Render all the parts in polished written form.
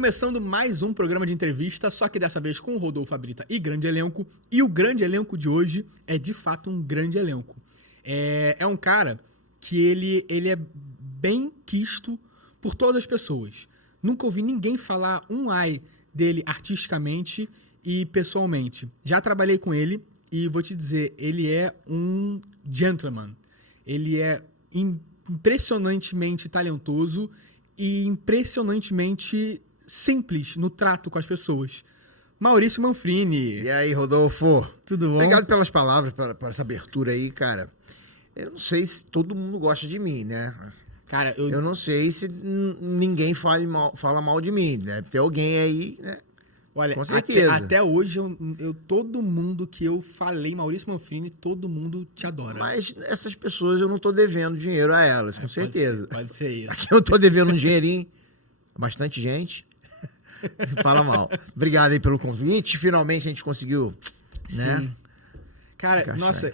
começando mais um programa de entrevista, só que dessa vez com o Rodolfo Abrita e grande elenco. E o grande elenco de hoje é de fato um grande elenco. É um cara que ele é bem quisto por todas as pessoas. Nunca ouvi ninguém falar um ai dele artisticamente e pessoalmente. Já trabalhei com ele e vou te dizer, ele é um gentleman. Ele é impressionantemente talentoso e impressionantemente simples no trato com as pessoas. Maurício Manfrini. E aí, Rodolfo? Tudo bom? Obrigado pelas palavras, por essa abertura aí, cara. Eu não sei se todo mundo gosta de mim, né? Cara, eu não sei se ninguém fala mal de mim. Deve ter alguém aí, né? Olha, com certeza. Até hoje, todo mundo que eu falei Maurício Manfrini, todo mundo te adora. Mas essas pessoas eu não tô devendo dinheiro a elas, com certeza. Pode ser isso. Aqui eu tô devendo um dinheirinho, bastante gente. Fala mal. Obrigado aí pelo convite. Finalmente a gente conseguiu, né? Sim. Cara, encaixar. Nossa,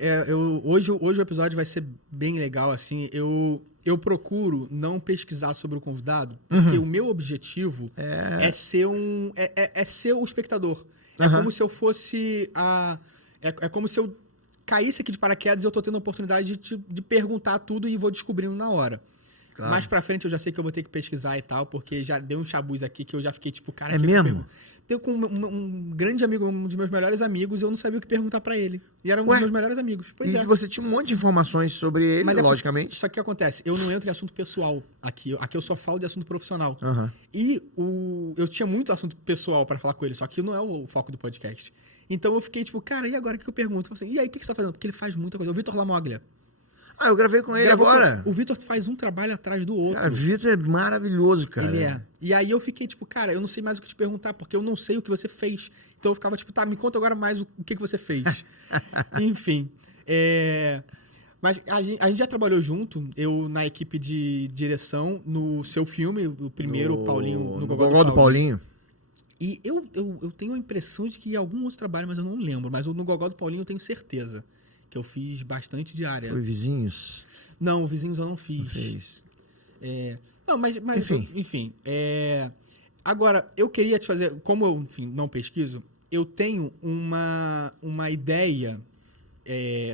hoje o episódio vai ser bem legal, assim. Eu procuro não pesquisar sobre o convidado, porque o meu objetivo é ser ser o espectador. É como se eu fosse é como se eu caísse aqui de paraquedas e eu tô tendo a oportunidade de perguntar tudo e vou descobrindo na hora. Claro. Mais pra frente eu já sei que eu vou ter que pesquisar e tal, porque já deu um chabuz aqui que eu já fiquei tipo, cara... É mesmo? Deu com um grande amigo, um dos meus melhores amigos, eu não sabia o que perguntar pra ele. E era um dos meus melhores amigos. Pois e você tinha um monte de informações sobre ele, mas logicamente. Só que o que acontece? Eu não entro em assunto pessoal aqui. Aqui eu só falo de assunto profissional. Uhum. E eu tinha muito assunto pessoal pra falar com ele, só que não é o foco do podcast. Então eu fiquei tipo, cara, e agora o que eu pergunto? Eu falei, e aí, o que você tá fazendo? Porque ele faz muita coisa. O Vitor Lamoglia. Ah, eu gravei com ele agora. O Vitor faz um trabalho atrás do outro. Cara, o Vitor é maravilhoso, cara. Ele é. E aí eu fiquei tipo, cara, eu não sei mais o que te perguntar, porque eu não sei o que você fez. Então eu ficava tipo, tá, me conta agora mais o que você fez. Enfim. Mas a gente já trabalhou junto, eu na equipe de direção, no seu filme, o primeiro, o Paulinho, no Gogó do Paulinho. E eu tenho a impressão de que em algum outro trabalho, mas eu não lembro. Mas no Gogó do Paulinho eu tenho certeza. Que eu fiz bastante diária. Foi Vizinhos? Não, Vizinhos eu não fiz. Não fez. Não, mas enfim. Agora, eu queria te fazer... Como eu, enfim, não pesquiso, eu tenho uma ideia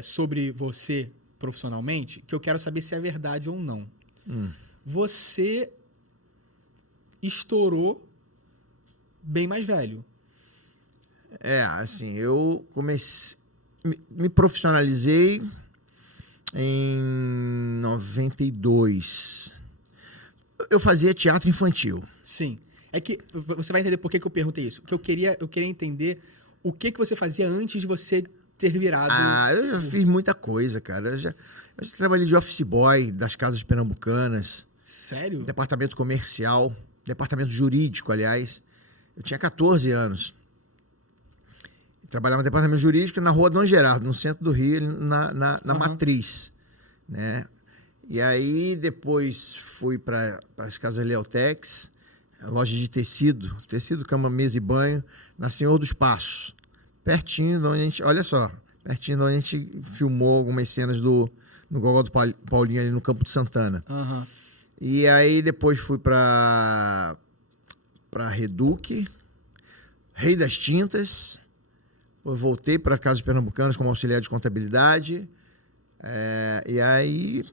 sobre você profissionalmente que eu quero saber se é verdade ou não. Você estourou bem mais velho. Assim, eu comecei... Me profissionalizei em 92. Eu fazia teatro infantil. Sim. É que você vai entender por que eu perguntei isso. Porque eu queria entender o que você fazia antes de você ter virado... Eu já fiz muita coisa, cara. Eu já trabalhei de office boy das casas pernambucanas. Sério? Departamento comercial, departamento jurídico, aliás. Eu tinha 14 anos. Trabalhava no departamento jurídico na Rua Dom Gerardo, no centro do Rio, na Matriz, né? E aí depois fui para as casas Leotex, loja de tecido, cama, mesa e banho, na Senhor dos Passos, pertinho de onde a gente, olha só, pertinho de onde a gente filmou algumas cenas no Gogó do Paulinho ali no Campo de Santana. E aí depois fui para Reduc, Rei das Tintas. Eu voltei para Casas Pernambucanas como auxiliar de contabilidade. E aí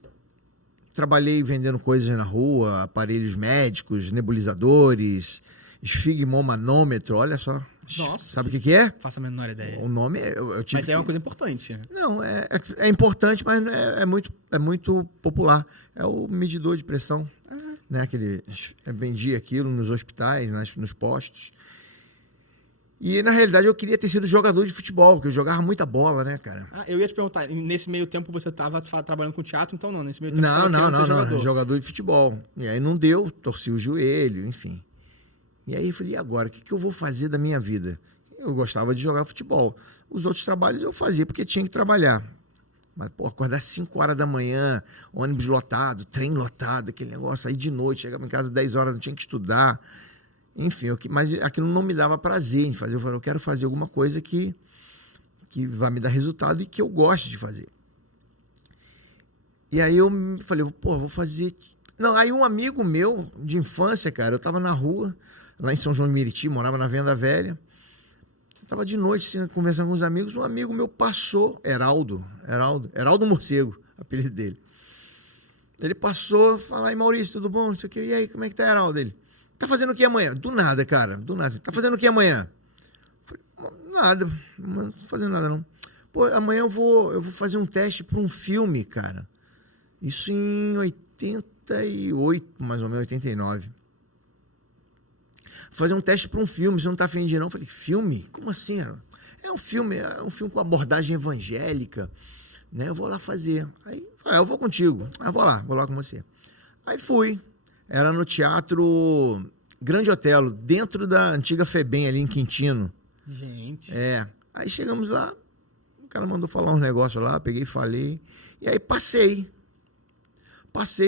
trabalhei vendendo coisas na rua, aparelhos médicos, nebulizadores, esfigmomanômetro, olha só. Nossa. Sabe o que é? Faço a menor ideia. O nome eu tive Mas é uma coisa importante. Né? Não, é importante, mas é muito popular. É o medidor de pressão. Né? Vendia aquilo nos hospitais, nos postos. E, na realidade, eu queria ter sido jogador de futebol, porque eu jogava muita bola, né, cara? Eu ia te perguntar, nesse meio tempo você estava trabalhando com teatro, então não, nesse meio tempo não, jogador de futebol. E aí não deu, torci o joelho, enfim. E aí eu falei, e agora, o que eu vou fazer da minha vida? Eu gostava de jogar futebol. Os outros trabalhos eu fazia porque tinha que trabalhar. Mas, acordar às 5 horas da manhã, ônibus lotado, trem lotado, aquele negócio, aí de noite, chegava em casa às 10 horas, não tinha que estudar. Enfim, mas aquilo não me dava prazer em fazer. Eu falei, eu quero fazer alguma coisa que vai me dar resultado e que eu goste de fazer. E aí eu falei, vou fazer... Não, aí um amigo meu de infância, cara, eu tava na rua, lá em São João de Meriti, morava na Venda Velha. Estava de noite, assim, conversando com os amigos, um amigo meu passou, Heraldo Morcego, apelido dele. Ele passou, falou, aí Maurício, tudo bom? Não sei o quê. E aí, como é que tá, Heraldo? Ele, tá fazendo o que amanhã? Do nada, cara, do nada. Tá fazendo o que amanhã? Falei, nada, não tô fazendo nada não. Pô, amanhã eu vou fazer um teste para um filme, cara. Isso em 88, mais ou menos, 89. Fazer um teste para um filme, você não tá afim de ir não? Eu falei, filme? Como assim? É um filme com abordagem evangélica, né? Eu vou lá fazer. Aí, eu vou contigo. Aí vou lá com você. Aí fui. Era no Teatro Grande Otelo, dentro da antiga FEBEM, ali em Quintino. Gente. Aí chegamos lá, o cara mandou falar uns negócios lá, peguei e falei. E aí passei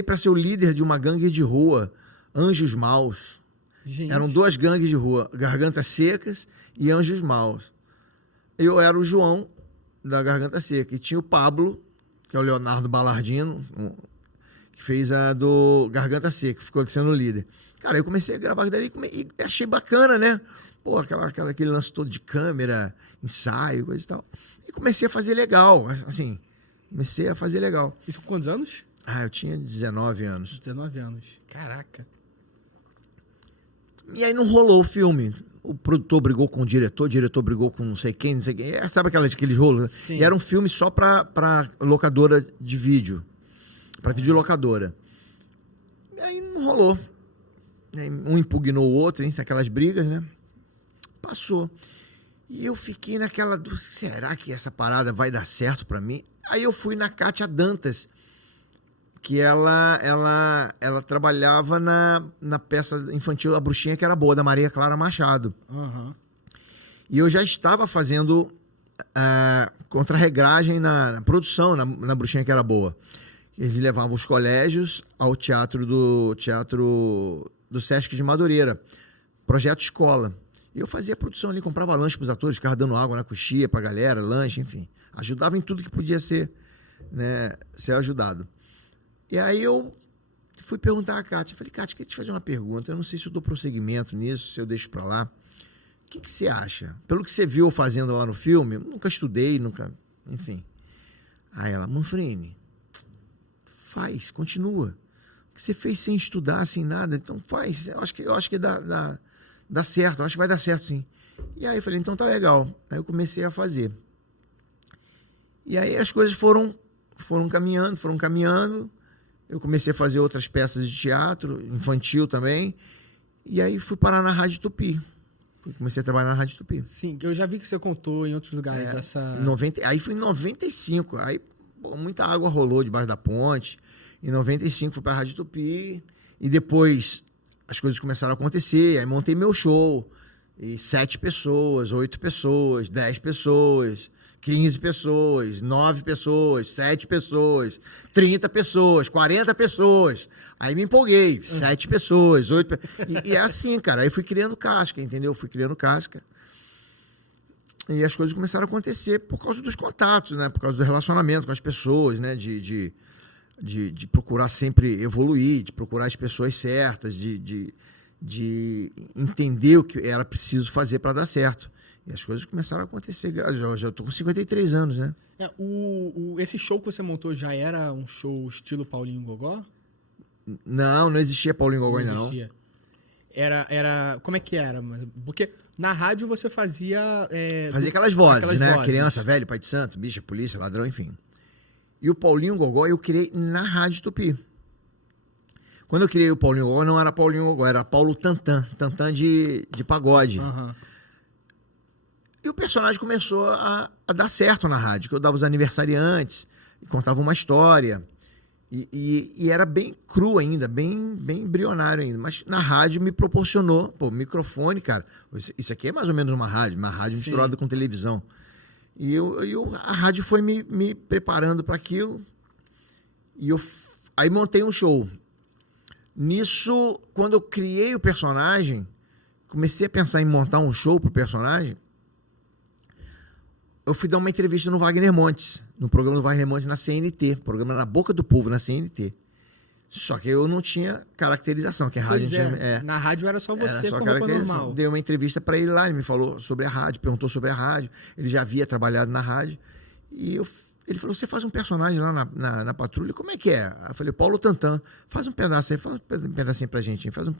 para ser o líder de uma gangue de rua, Anjos Maus. Gente. Eram 2 gangues de rua, Gargantas Secas e Anjos Maus. Eu era o João da Garganta Seca. E tinha o Pablo, que é o Leonardo Ballardino, que fez a do Garganta Seca, que ficou sendo o líder. Cara, eu comecei a gravar dali e achei bacana, né? Pô, aquele lance todo de câmera, ensaio, coisa e tal. E comecei a fazer legal, assim, Isso com quantos anos? Eu tinha 19 anos. 19 anos. Caraca. E aí não rolou o filme. O produtor brigou com o diretor brigou com não sei quem. Sabe aqueles rolos? Sim. E era um filme só pra locadora de vídeo. Pra videolocadora. E aí não rolou. Um impugnou o outro, hein? Aquelas brigas, né? Passou. E eu fiquei naquela... Será que essa parada vai dar certo pra mim? Aí eu fui na Kátia Dantas, que ela trabalhava na peça infantil A Bruxinha que era boa, da Maria Clara Machado. Uhum. E eu já estava fazendo contra-regragem na produção, na Bruxinha que era boa. Eles levavam os colégios ao teatro do Sesc de Madureira, projeto escola. E eu fazia a produção ali, comprava lanche para os atores, ficava dando água na coxia para a galera, lanche, enfim. Ajudava em tudo que podia ser ajudado. E aí eu fui perguntar à Kátia. Falei, Kátia, queria te fazer uma pergunta. Eu não sei se eu dou prosseguimento nisso, se eu deixo para lá. O que você acha? Pelo que você viu eu fazendo lá no filme, eu nunca estudei, enfim. Aí ela, Manfrini, faz, continua. O que você fez sem estudar, sem nada, então faz. Eu acho que dá certo, eu acho que vai dar certo sim. E aí eu falei, então tá legal. Aí eu comecei a fazer. E aí as coisas foram caminhando. Eu comecei a fazer outras peças de teatro, infantil também. E aí fui parar na Rádio Tupi. Comecei a trabalhar na Rádio Tupi. Sim, eu já vi que você contou em outros lugares essa... Aí fui em 95. Aí muita água rolou debaixo da ponte. Em 95 fui para a Rádio Tupi. E depois as coisas começaram a acontecer. Aí montei meu show. E 7 pessoas, 8 pessoas, 10 pessoas... 15 pessoas, 9 pessoas, 7 pessoas, 30 pessoas, 40 pessoas. Aí me empolguei, 7 pessoas, 8 e é assim, cara. Aí fui criando casca, entendeu? Fui criando casca. E as coisas começaram a acontecer por causa dos contatos, né? Por causa do relacionamento com as pessoas, né? De procurar sempre evoluir, de procurar as pessoas certas, de entender o que era preciso fazer para dar certo. E as coisas começaram a acontecer. Eu já estou com 53 anos, né? Esse show que você montou já era um show estilo Paulinho Gogó? Não existia Paulinho Gogó ainda não. Era... Como é que era? Porque na rádio você fazia... Fazia aquelas vozes, né? Vozes. Criança, velho, pai de santo, bicha, polícia, ladrão, enfim. E o Paulinho Gogó eu criei na Rádio Tupi. Quando eu criei o Paulinho Gogó, não era Paulinho Gogó, era Paulo Tantã de pagode. Uhum. E o personagem começou a dar certo na rádio, que eu dava os aniversariantes, e contava uma história. E era bem cru ainda, bem embrionário ainda. Mas na rádio me proporcionou, microfone, cara. Isso aqui é mais ou menos uma rádio misturada com televisão. E a rádio foi me preparando para aquilo. E aí montei um show. Nisso, quando eu criei o personagem, comecei a pensar em montar um show pro personagem. Eu fui dar uma entrevista no Wagner Montes, no programa do Wagner Montes na CNT, programa Na Boca do Povo, na CNT. Só que eu não tinha caracterização, que a rádio Pois não tinha... na rádio era só Era você só com roupa caracterização. normal. Dei uma entrevista para ele lá, ele me falou sobre a rádio, perguntou sobre a rádio. Ele já havia trabalhado na rádio. E ele falou, você faz um personagem lá na patrulha, como é que é? Eu falei, Paulo Tantã, faz um pedaço aí, faz um pedacinho pra gente. Eu falei,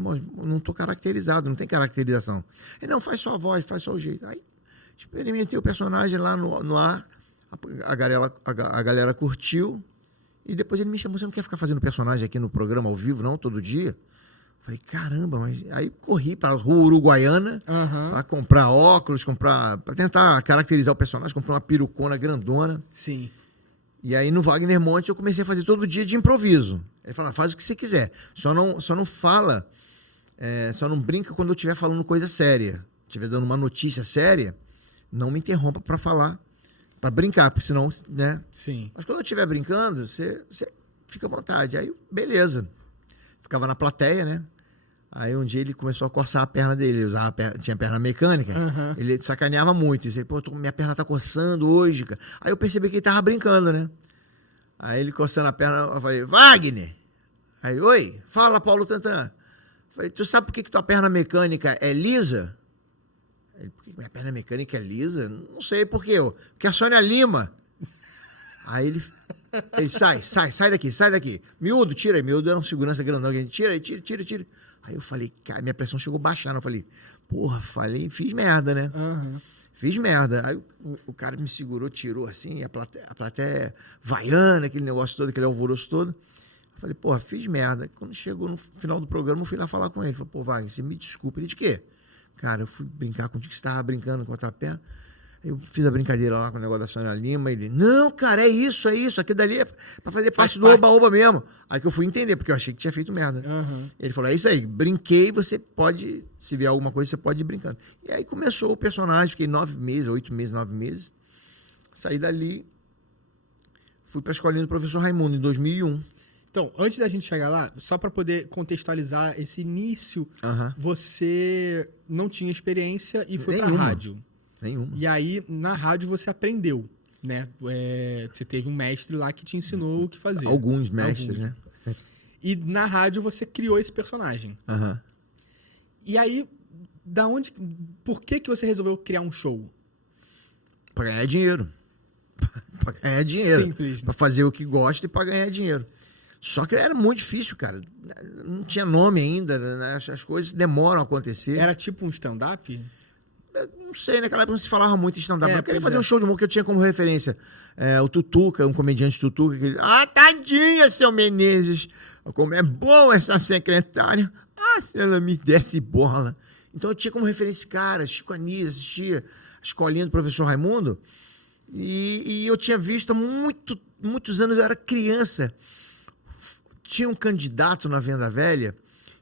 mas não tô caracterizado, não tem caracterização. Ele, não, faz só a voz, faz só o jeito. Aí experimentei o personagem lá no ar, a galera curtiu. E depois ele me chamou, você não quer ficar fazendo personagem aqui no programa ao vivo, não, todo dia? Eu falei, caramba, mas... Aí corri para a rua Uruguaiana para comprar óculos, para tentar caracterizar o personagem, comprei uma perucona grandona. Sim. E aí no Wagner Monte eu comecei a fazer todo dia de improviso. Ele falou, faz o que você quiser, só não fala, só não brinca quando eu estiver falando coisa séria. Estiver dando uma notícia séria, não me interrompa para falar. Para brincar, porque senão, né? Sim. Mas quando eu estiver brincando, você fica à vontade. Aí, beleza. Ficava na plateia, né? Aí um dia ele começou a coçar a perna dele. Ele usava tinha perna mecânica. Ele sacaneava muito. Ele disse, pô, minha perna tá coçando hoje, cara. Aí eu percebi que ele tava brincando, né? Aí ele coçando a perna, eu falei, Wagner! Aí, oi, fala, Paulo Tantã. Eu falei, tu sabe por que tua perna mecânica é lisa? Ele, por que minha perna mecânica é lisa? Não sei por quê. Porque a Sônia Lima. Aí ele sai daqui. Miúdo, tira aí. Miúdo era um segurança grandão. Tira. Aí eu falei, cara, minha pressão chegou a baixar. Eu falei, porra, fiz merda, né? Fiz merda. Aí o cara me segurou, tirou assim, a plateia vaiana, aquele negócio todo, aquele alvoroço todo. Eu falei, porra, fiz merda. Quando chegou no final do programa, eu fui lá falar com ele. Falei, pô, Wagner, você me desculpa. Ele, de quê? Cara, eu fui brincar contigo, você estava brincando com a tua perna. Eu fiz a brincadeira lá com o negócio da Sônia Lima. Ele, não, cara, é isso. Aquilo dali é pra fazer parte do oba-oba mesmo. Aí que eu fui entender, porque eu achei que tinha feito merda. Ele falou, é isso aí, brinquei, você pode, se vier alguma coisa, você pode ir brincando. E aí começou o personagem, fiquei 9 meses. Saí dali, fui pra escolinha do professor Raimundo, em 2001. Então, antes da gente chegar lá, só para poder contextualizar esse início, você não tinha experiência e foi para rádio. Nenhuma. E aí, na rádio, você aprendeu, né? Você teve um mestre lá que te ensinou o que fazer. Alguns mestres, né? E na rádio, você criou esse personagem. E aí, por que você resolveu criar um show? Para ganhar dinheiro. Para ganhar dinheiro. Simples. Para fazer o que gosta e para ganhar dinheiro. Só que era muito difícil, cara. Não tinha nome ainda, né? As coisas demoram a acontecer. Era tipo um stand-up? Não sei, naquela época não se falava muito em stand-up. Eu queria fazer um show de humor que eu tinha como referência. O Tutuca, um comediante Tutuca. Que, tadinha, seu Menezes. Como é bom essa secretária. Se ela me desse bola. Então eu tinha como referência esse cara, Chico Anísio, assistia a escolinha do professor Raimundo. E eu tinha visto há muitos anos, eu era criança. Tinha um candidato na Venda Velha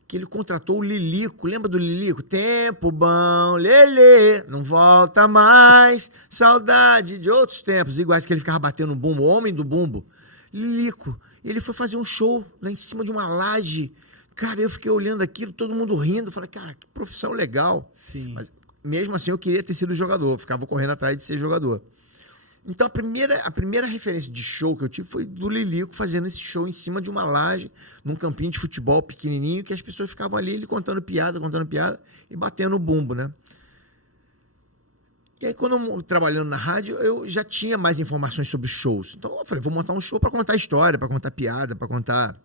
que ele contratou o Lilico. Lembra do Lilico? Tempo bom, Lelê, não volta mais. Saudade de outros tempos. Iguais que ele ficava batendo no bumbo, o homem do bumbo. Lilico. Ele foi fazer um show lá em cima de uma laje. Cara, eu fiquei olhando aquilo, todo mundo rindo. Falei, cara, que profissão legal. Sim. Mas mesmo assim eu queria ter sido jogador. Eu ficava correndo atrás de ser jogador. Então, a primeira referência de show que eu tive foi do Lilico fazendo esse show em cima de uma laje, num campinho de futebol pequenininho, que as pessoas ficavam ali, ele contando piada e batendo o bumbo, né? E aí, quando eu trabalhando na rádio, eu já tinha mais informações sobre shows. Então, eu falei, vou montar um show para contar história, para contar piada, para contar...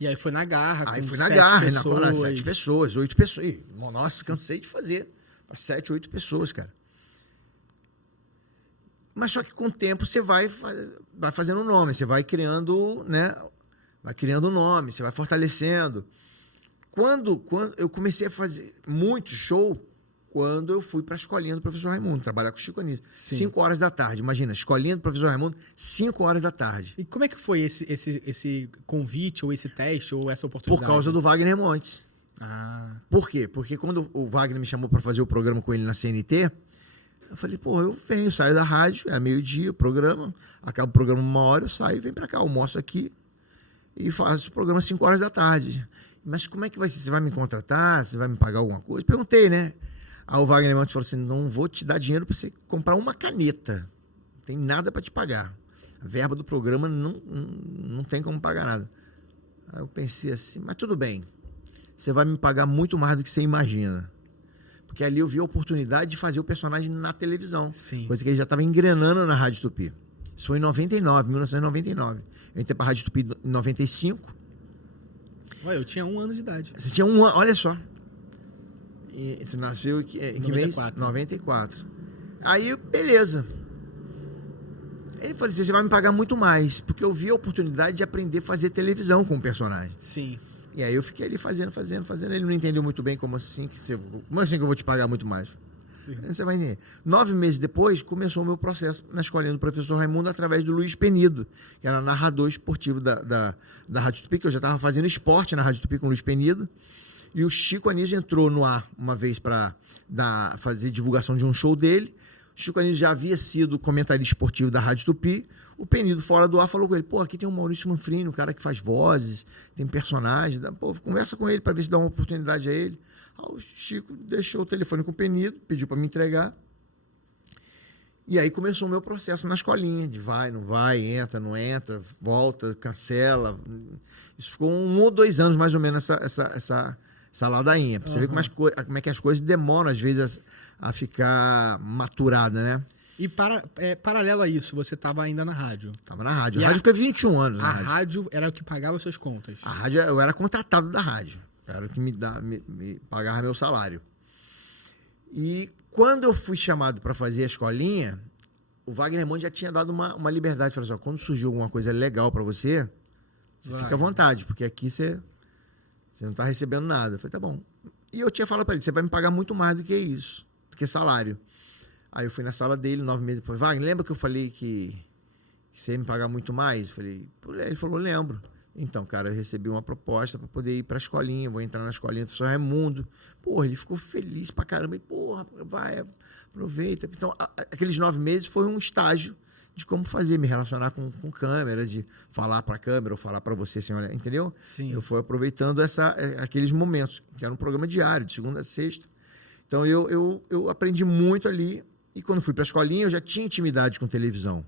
E aí foi na garra, Aí com fui na 7 garra, pessoas. 7 pessoas, 8 pessoas. Ih, nossa, cansei de fazer. 7, 8 pessoas, cara. Mas só que com o tempo você vai fazendo nome, você vai criando, né? Vai criando nome, você vai fortalecendo. Quando eu comecei a fazer muito show, quando eu fui para a escolinha do professor Raimundo, trabalhar com o Chico Anísio. 5 horas da tarde, imagina, escolinha do professor Raimundo, 5 horas da tarde. E como é que foi esse convite, ou esse teste, ou essa oportunidade? Por causa do Wagner Montes. Por quê? Porque quando o Wagner me chamou para fazer o programa com ele na CNT, eu falei, pô, eu venho, saio da rádio, é meio-dia o programa, acaba o programa 1 hora, eu saio, venho para cá, almoço aqui e faço o programa 5 horas da tarde. Mas como é que vai ser? Você vai me contratar? Você vai me pagar alguma coisa? Perguntei, né? Aí o Wagner Montes falou assim, não vou te dar dinheiro para você comprar uma caneta. Não tem nada para te pagar. A verba do programa não tem como pagar nada. Aí eu pensei assim, mas tudo bem, você vai me pagar muito mais do que você imagina. Porque ali eu vi a oportunidade de fazer o personagem na televisão. Sim. Coisa que ele já estava engrenando na Rádio Tupi. Isso foi em 1999. Eu entrei para a Rádio Tupi em 95. Ué, eu tinha 1 ano de idade. Você tinha 1 ano, olha só. E você nasceu em que mês? 94. Aí, beleza. Ele falou assim, você vai me pagar muito mais, porque eu vi a oportunidade de aprender a fazer televisão com o personagem. Sim. E aí eu fiquei ali fazendo. Ele não entendeu muito bem como assim que eu vou te pagar muito mais. Você vai entender. 9 meses depois, começou o meu processo na escolinha do professor Raimundo através do Luiz Penido, que era narrador esportivo da Rádio Tupi, que eu já estava fazendo esporte na Rádio Tupi com o Luiz Penido. E o Chico Anísio entrou no ar uma vez para fazer divulgação de um show dele. O Chico Anísio já havia sido comentarista esportivo da Rádio Tupi. O Penido, fora do ar, falou com ele, pô, aqui tem o Maurício Manfrini, o cara que faz vozes, tem personagens, pô, conversa com ele para ver se dá uma oportunidade a ele. Aí o Chico deixou o telefone com o Penido, pediu para me entregar. E aí começou o meu processo na escolinha, de vai, não vai, entra, não entra, volta, cancela. Isso ficou 1 ou 2 anos, mais ou menos, essa ladainha. Pra você ver como é que as coisas demoram, às vezes, a ficar maturada, né? E paralelo a isso, você estava ainda na rádio. Tava na rádio. A rádio ficou 21 anos. A rádio era o que pagava as suas contas. A rádio, eu era contratado da rádio. Era o que me pagava meu salário. E quando eu fui chamado para fazer a escolinha, o Wagner Monte já tinha dado uma liberdade. Falou assim, quando surgiu alguma coisa legal para você fica à vontade, porque aqui você não está recebendo nada. Eu falei, tá bom. E eu tinha falado para ele, você vai me pagar muito mais do que isso, do que salário. Aí eu fui na sala dele, 9 meses depois. Wagner, lembra que eu falei que você ia me pagar muito mais? Eu falei, ele falou, lembro. Então, cara, eu recebi uma proposta para poder ir para a escolinha, vou entrar na escolinha do professor Raimundo. Porra, ele ficou feliz pra caramba. Ele, porra, vai, aproveita. Então, aqueles 9 meses foi um estágio de como fazer, me relacionar com câmera, de falar para a câmera ou falar para você sem olhar, entendeu? Sim. Eu fui aproveitando aqueles momentos, que era um programa diário, de segunda a sexta. Então, eu aprendi muito ali. E quando fui para a escolinha, eu já tinha intimidade com televisão.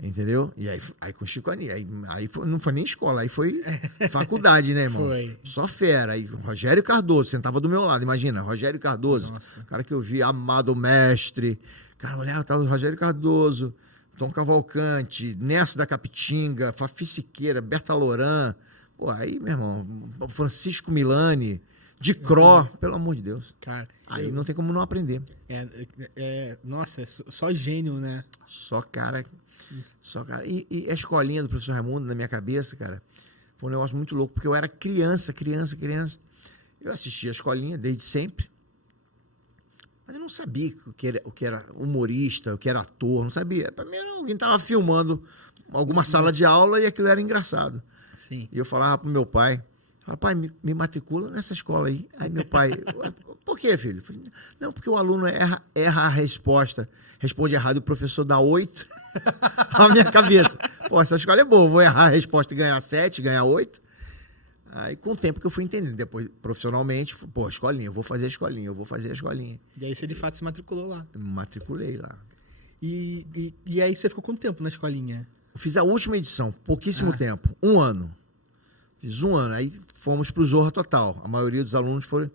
Entendeu? E aí com o Chico Anísio, aí não foi nem escola, aí foi faculdade, né, irmão? Foi. Só fera. Aí Rogério Cardoso, sentava do meu lado, imagina, Rogério Cardoso, Nossa. cara que eu vi, amado mestre, cara, olhava, tava o Rogério Cardoso, Tom Cavalcante, Nerso da Capitinga, Fafi Siqueira, Berta Loran, pô, aí, meu irmão, Francisco Milani, de Cro, pelo amor de Deus. Cara, aí não tem como não aprender. Nossa, só gênio, né? Só cara. E a escolinha do professor Raimundo, na minha cabeça, cara, foi um negócio muito louco, porque eu era criança. Eu assistia a escolinha desde sempre, mas eu não sabia o que era humorista, o que era ator, não sabia. Para mim, alguém estava filmando alguma sala de aula e aquilo era engraçado. Sim. E eu falava pro meu pai, pai, me matricula nessa escola aí. Aí meu pai, por quê, filho? Eu falei, não, porque o aluno erra a resposta, responde errado, o professor dá 8. Na minha cabeça. Pô, essa escola é boa, vou errar a resposta e ganhar 7, ganhar 8. Aí, com o tempo que eu fui entendendo, depois, profissionalmente, pô, escolinha, eu vou fazer a escolinha. E aí você, de fato, se matriculou lá. Me matriculei lá. E aí você ficou quanto tempo na escolinha? Eu fiz a última edição, pouquíssimo tempo, 1 ano. Fiz 1 ano, aí fomos pro Zorra Total. A maioria dos alunos foram,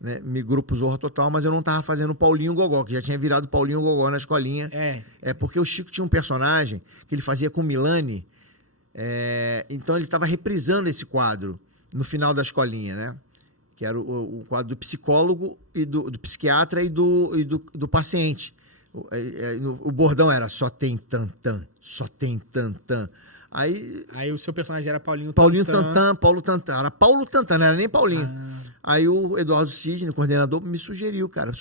né, migrou pro Zorra Total, mas eu não estava fazendo Paulinho Gogó, que já tinha virado Paulinho Gogó na escolinha. É porque o Chico tinha um personagem que ele fazia com Milani, então ele estava reprisando esse quadro no final da escolinha, né? Que era o quadro do psicólogo e do psiquiatra e do paciente. O bordão era só tem tantã, só tem tantã. Aí o seu personagem era Paulo Tantã. Era Paulo Tantã, não era nem Paulinho. Aí o Eduardo Sidney, o coordenador, me sugeriu, cara,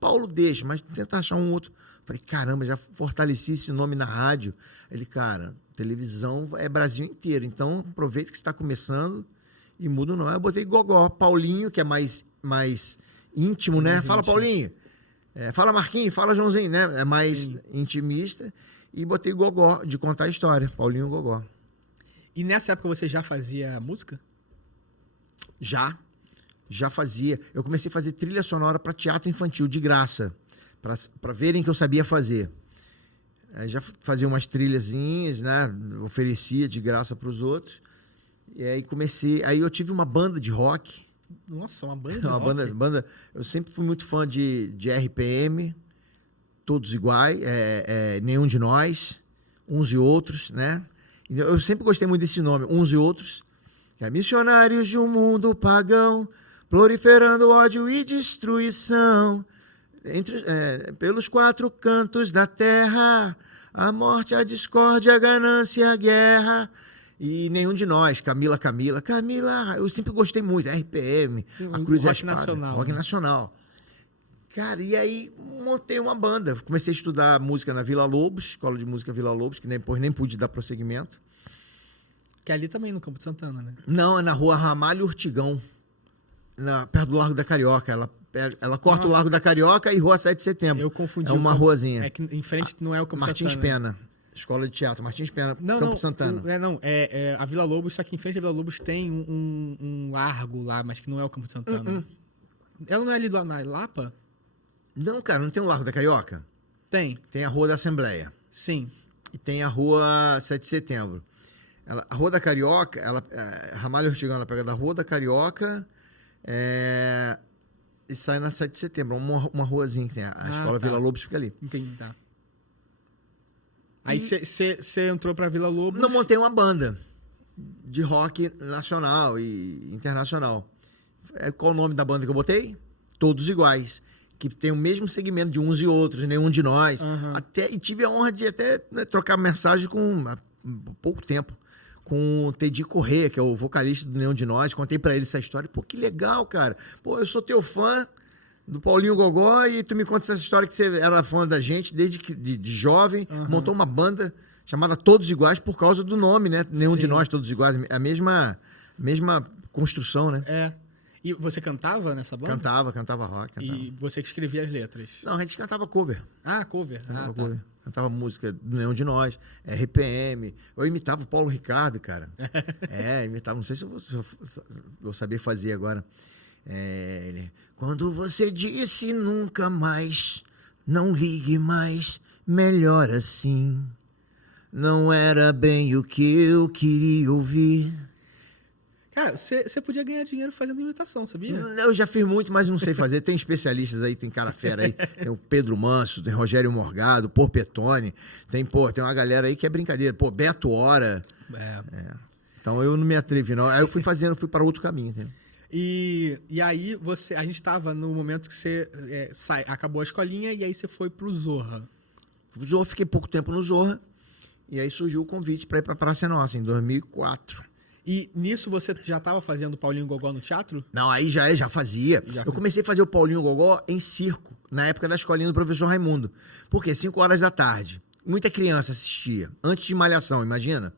Paulo deixa, mas tenta achar um outro. Falei, caramba, já fortaleci esse nome na rádio. Ele, cara, televisão é Brasil inteiro, então aproveita que você está começando e muda o nome. Aí eu botei Gogó, Paulinho, que é mais íntimo, né? Fala, Paulinho. Fala, Marquinhos, fala, Joãozinho, né? É mais intimista. E botei Gogó, de contar a história. Paulinho Gogó. E nessa época você já fazia música? Já fazia. Eu comecei a fazer trilha sonora para teatro infantil, de graça. Para verem que eu sabia fazer. Já fazia umas trilhazinhas, né? Oferecia de graça para os outros. E aí comecei... Aí eu tive uma banda de rock. Nossa, uma banda de Uma rock? banda... Eu sempre fui muito fã de RPM, Todos Iguais, Nenhum de Nós, Uns e Outros, né? Eu sempre gostei muito desse nome, Uns e Outros. Missionários de um mundo pagão, proliferando ódio e destruição. Pelos quatro cantos da terra, a morte, a discórdia, a ganância, a guerra. E Nenhum de Nós, Camila, eu sempre gostei muito, RPM, Sim, a Cruz e a rock Espada, nacional, rock né? nacional. Cara, e aí montei uma banda, comecei a estudar música na Vila Lobos, Escola de Música Vila Lobos, que depois nem pude dar prosseguimento. Que é ali também, no Campo de Santana, né? Não, é na rua Ramalho Urtigão, perto do Largo da Carioca. Ela corta Nossa. o Largo da Carioca e Rua 7 de Setembro. Eu confundi. É uma ruazinha. É que em frente não é o Campo de Martins Santana. Pena, Escola de Teatro, Martins Pena, Não, Campo não, de Santana. É a Vila Lobos, só que em frente à Vila Lobos tem um largo lá, mas que não é o Campo de Santana. Ela não é ali na Lapa? Não, cara, não tem o Largo da Carioca? Tem, Tem a Rua da Assembleia. sim. E tem a Rua 7 de Setembro. A Rua da Carioca, Ramalho Urtigão, ela pega da Rua da Carioca e sai na 7 de Setembro. Uma ruazinha que tem. A Escola tá. Vila Lobos fica ali. Entendi, tá. Aí você entrou pra Vila Lobos. Não, montei uma banda de rock nacional e internacional. Qual o nome da banda que eu botei? Todos Iguais. Que tem o mesmo segmento de Uns e Outros, Nenhum de Nós. E tive a honra de até trocar mensagem há pouco tempo com o Teddy Corrêa, que é o vocalista do Nenhum de Nós. Contei pra ele essa história. Pô, que legal, cara. Pô, eu sou teu fã do Paulinho Gogó e tu me conta essa história que você era fã da gente desde de jovem. Montou uma banda chamada Todos Iguais por causa do nome, né? Nenhum de Nós, Todos Iguais. A mesma construção, né? É. E você cantava nessa banda? Cantava rock. Cantava. E você que escrevia as letras? Não, a gente cantava cover. Ah, cover. Cantava Tá. cover. Cantava música do Nenhum de Nós, RPM. Eu imitava o Paulo Ricardo, cara. Imitava. Não sei se eu sabia fazer agora. Quando você disse nunca mais, não ligue mais, melhor assim. Não era bem o que eu queria ouvir. Cara, você podia ganhar dinheiro fazendo imitação, sabia? Eu já fiz muito, mas não sei fazer. Tem especialistas aí, tem cara fera aí. Tem o Pedro Manso, tem Rogério Morgado, Porpetone. Tem uma galera aí que é brincadeira. Pô, Beto Hora. Então eu não me atrevi, não. Aí eu fui para outro caminho, entendeu? E aí a gente tava no momento que você acabou a escolinha e aí você foi pro Zorra. Zorra, fiquei pouco tempo no Zorra. E aí surgiu o convite para ir para Praça é Nossa, em 2004. E nisso você já estava fazendo Paulinho Gogó no teatro? Não, aí já fazia. Eu comecei a fazer o Paulinho Gogó em circo, na época da escolinha do professor Raimundo. Por quê? 5 horas da tarde. Muita criança assistia, antes de Malhação, imagina.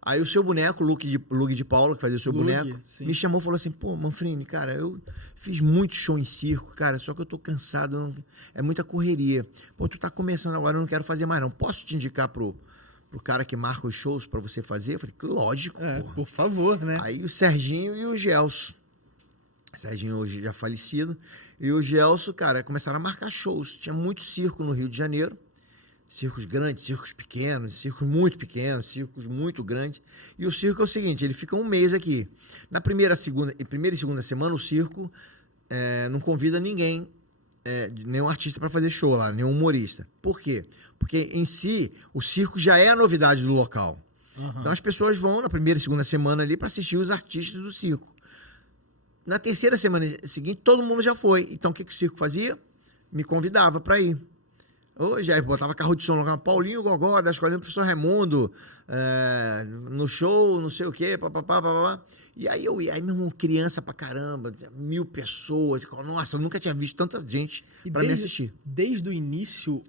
Aí o seu boneco, Lug de Paula, que fazia o seu boneco, me chamou e falou assim, pô, Manfrini, cara, eu fiz muito show em circo, cara, só que eu tô cansado, é muita correria. Pô, tu tá começando agora, eu não quero fazer mais não. Posso te indicar pro cara que marca os shows pra você fazer? Eu falei, lógico, porra. Por favor, né? Aí o Serginho e o Gelson. O Serginho hoje já falecido. E o Gelson, cara, começaram a marcar shows. Tinha muito circo no Rio de Janeiro. Circos grandes, circos pequenos, circos muito pequenos, circos muito grandes. E o circo é o seguinte, ele fica um mês aqui. Na primeira e segunda semana, o circo não convida ninguém, nenhum artista para fazer show lá, nenhum humorista. Por quê? Porque, em si, o circo já é a novidade do local. Então, as pessoas vão na primeira e segunda semana ali para assistir os artistas do circo. Na terceira semana seguinte, todo mundo já foi. Então, o que o circo fazia? Me convidava para ir. Hoje, aí botava carro de som no Paulinho Gogó, da escolinha do professor Raimundo, no show, não sei o quê, papapá. E aí eu ia, aí meu irmão, criança pra caramba, 1000 pessoas. Nossa, eu nunca tinha visto tanta gente para me assistir. Desde o início,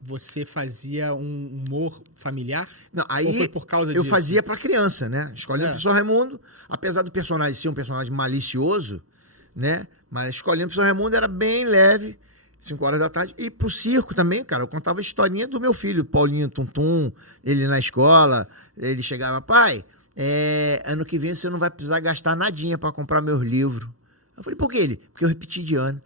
você fazia um humor familiar? Não, aí ou foi por causa disso? Eu fazia pra criança, né? Escolinha do professor Raimundo, apesar do personagem ser um personagem malicioso, né? Mas a escolinha do professor Raimundo era bem leve, 5 horas da tarde. E pro circo também, cara, eu contava a historinha do meu filho, Paulinho Tuntum, ele na escola, ele chegava, pai, ano que vem você não vai precisar gastar nadinha para comprar meus livros. Eu falei, por que ele? Porque eu repeti de ano.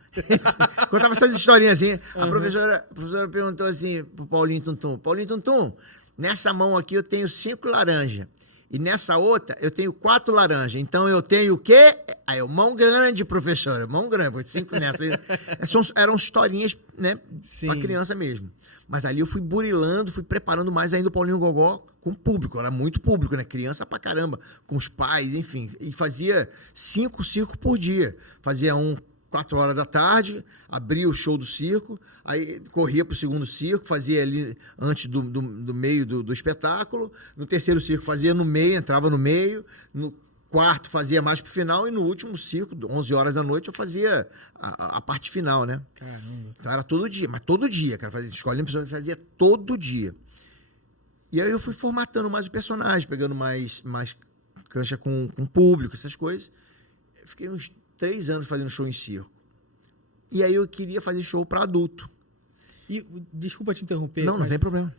Contava essas historinhas assim. A professora perguntou assim pro Paulinho Tuntum, Paulinho Tuntum, nessa mão aqui eu tenho 5 laranjas. E nessa outra, eu tenho 4 laranjas. Então, eu tenho o quê? Aí, mão grande, professora. Mão grande. Foi 5 nessa. Eram historinhas, né? Pra criança mesmo. Mas ali eu fui burilando, fui preparando mais ainda o Paulinho Gogó com o público. Era muito público, né? Criança pra caramba. Com os pais, enfim. E fazia 5 circos por dia. Fazia 4 horas da tarde, abria o show do circo, aí corria pro segundo circo, fazia ali antes do meio do espetáculo, no terceiro circo fazia no meio, entrava no meio, no quarto fazia mais pro final, e no último circo, 11 horas da noite, eu fazia a parte final, né? Caramba. Então era todo dia, mas todo dia, cara, escolhendo pessoas, fazia todo dia. E aí eu fui formatando mais o personagem, pegando mais cancha com o público, essas coisas. Eu fiquei uns 3 anos fazendo show em circo. E aí eu queria fazer show para adulto. E, desculpa te interromper. Não tem problema.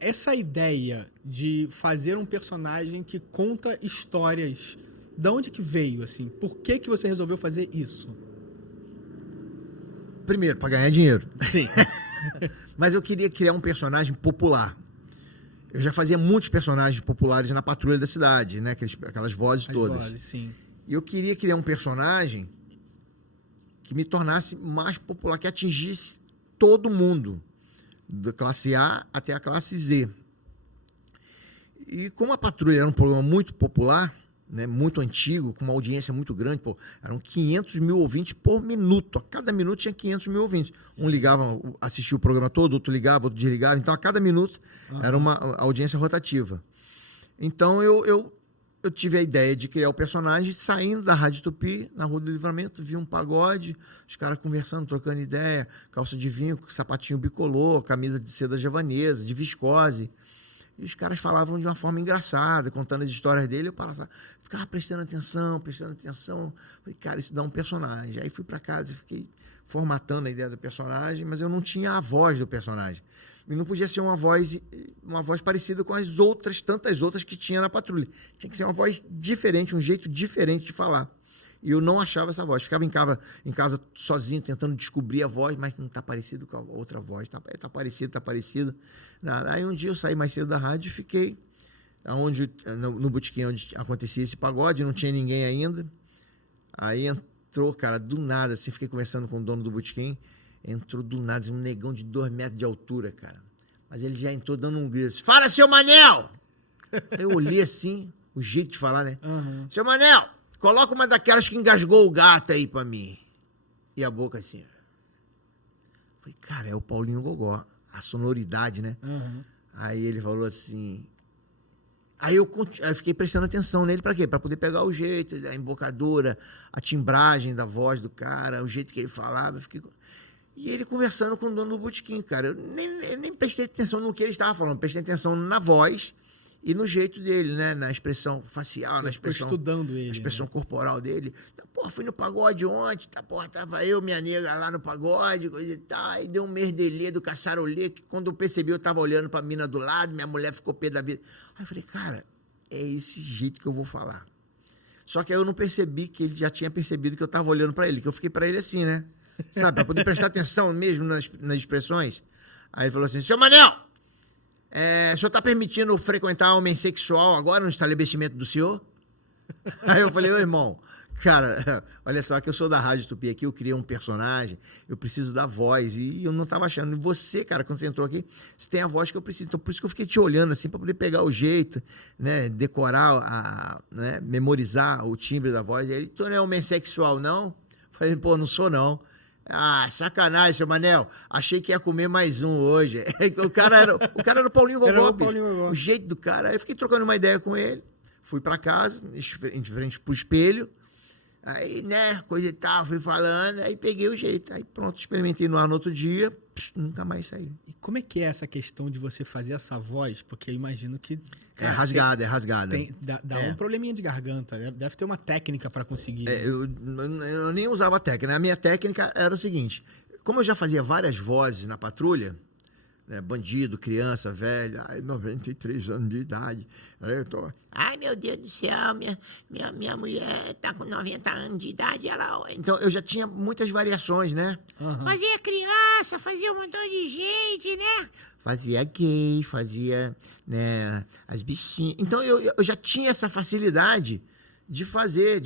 Essa ideia de fazer um personagem que conta histórias, de onde que veio, assim? Por que que você resolveu fazer isso? Primeiro, para ganhar dinheiro. Sim. Mas eu queria criar um personagem popular. Eu já fazia muitos personagens populares na Patrulha da Cidade, né? Aquelas vozes todas. Vozes, sim. E eu queria criar um personagem que me tornasse mais popular, que atingisse todo mundo, da classe A até a classe Z. E como a Patrulha era um programa muito popular, né, muito antigo, com uma audiência muito grande, eram 500 mil ouvintes por minuto. A cada minuto tinha 500 mil ouvintes. Um ligava, assistia o programa todo, outro ligava, outro desligava. Então, a cada minuto era uma audiência rotativa. Então, eu tive a ideia de criar o personagem saindo da Rádio Tupi, na Rua do Livramento, vi um pagode, os caras conversando, trocando ideia, calça de vinho, sapatinho bicolor, camisa de seda javanesa, de viscose. E os caras falavam de uma forma engraçada, contando as histórias dele, eu ficava prestando atenção. Falei, cara, isso dá um personagem. Aí fui para casa e fiquei formatando a ideia do personagem, mas eu não tinha a voz do personagem. E não podia ser uma voz parecida com as outras, tantas outras que tinha na Patrulha. Tinha que ser uma voz diferente, um jeito diferente de falar. E eu não achava essa voz. Ficava em casa sozinho, tentando descobrir a voz, mas não está parecido com a outra voz. Está parecido. Nada. Aí um dia eu saí mais cedo da rádio e fiquei no botequim onde acontecia esse pagode, não tinha ninguém ainda. Aí entrou, cara, do nada, assim, fiquei conversando com o dono do botequim. Entrou do nada, assim, um negão de 2 metros de altura, cara. Mas ele já entrou dando um grito. Fala, seu Manel! Eu olhei assim, o jeito de falar, né? Uhum. Seu Manel, coloca uma daquelas que engasgou o gato aí pra mim. E a boca assim. Falei, cara, é o Paulinho Gogó. A sonoridade, né? Uhum. Aí ele falou assim... Aí eu fiquei prestando atenção nele pra quê? Pra poder pegar o jeito, a embocadura, a timbragem da voz do cara, o jeito que ele falava. E ele conversando com o dono do botequim, cara. Eu nem prestei atenção no que ele estava falando, prestei atenção na voz e no jeito dele, né? Na expressão facial, na expressão... estudando ele. Na expressão corporal dele. Pô, fui no pagode ontem, tava eu, minha nega lá no pagode, coisa e tal. Aí deu um merdelê do caçarolê, que quando eu percebi, eu tava olhando pra mina do lado, minha mulher ficou pé da vida. Aí eu falei, cara, é esse jeito que eu vou falar. Só que aí eu não percebi que ele já tinha percebido que eu tava olhando pra ele, que eu fiquei pra ele assim, né? Sabe, pra poder prestar atenção mesmo nas expressões. Aí ele falou assim, seu Manel, o senhor tá permitindo frequentar homem sexual agora no estabelecimento do senhor? Aí eu falei, ô irmão, cara, olha só, que eu sou da Rádio Tupi aqui, eu criei um personagem, eu preciso da voz, e eu não tava achando. E você, cara, quando você entrou aqui, você tem a voz que eu preciso. Então, por isso que eu fiquei te olhando, assim, pra poder pegar o jeito, né, decorar, né, memorizar o timbre da voz. E ele, tu não é homem sexual, não? Falei, pô, não sou, não. Ah, sacanagem, seu Manel. Achei que ia comer mais um hoje. O cara era o Paulinho Gogó, o jeito do cara. Aí eu fiquei trocando uma ideia com ele. Fui pra casa, em frente pro espelho. Aí, né, coisa e tal, fui falando. Aí peguei o jeito. Aí pronto, experimentei no ar no outro dia. Nunca mais saí. E como é que é essa questão de você fazer essa voz? Porque eu imagino que... Cara, é rasgada. Dá um probleminha de garganta. Deve ter uma técnica para conseguir. Eu nem usava técnica. A minha técnica era o seguinte. Como eu já fazia várias vozes na Patrulha, né, bandido, criança, velho. Ai, 93 anos de idade. Aí eu tô... Ai, meu Deus do céu, minha mulher tá com 90 anos de idade. Então, eu já tinha muitas variações, né? Aham. Fazia criança, fazia um montão de gente, né? Fazia gay, fazia, né, as bichinhas. Então, eu já tinha essa facilidade de fazer,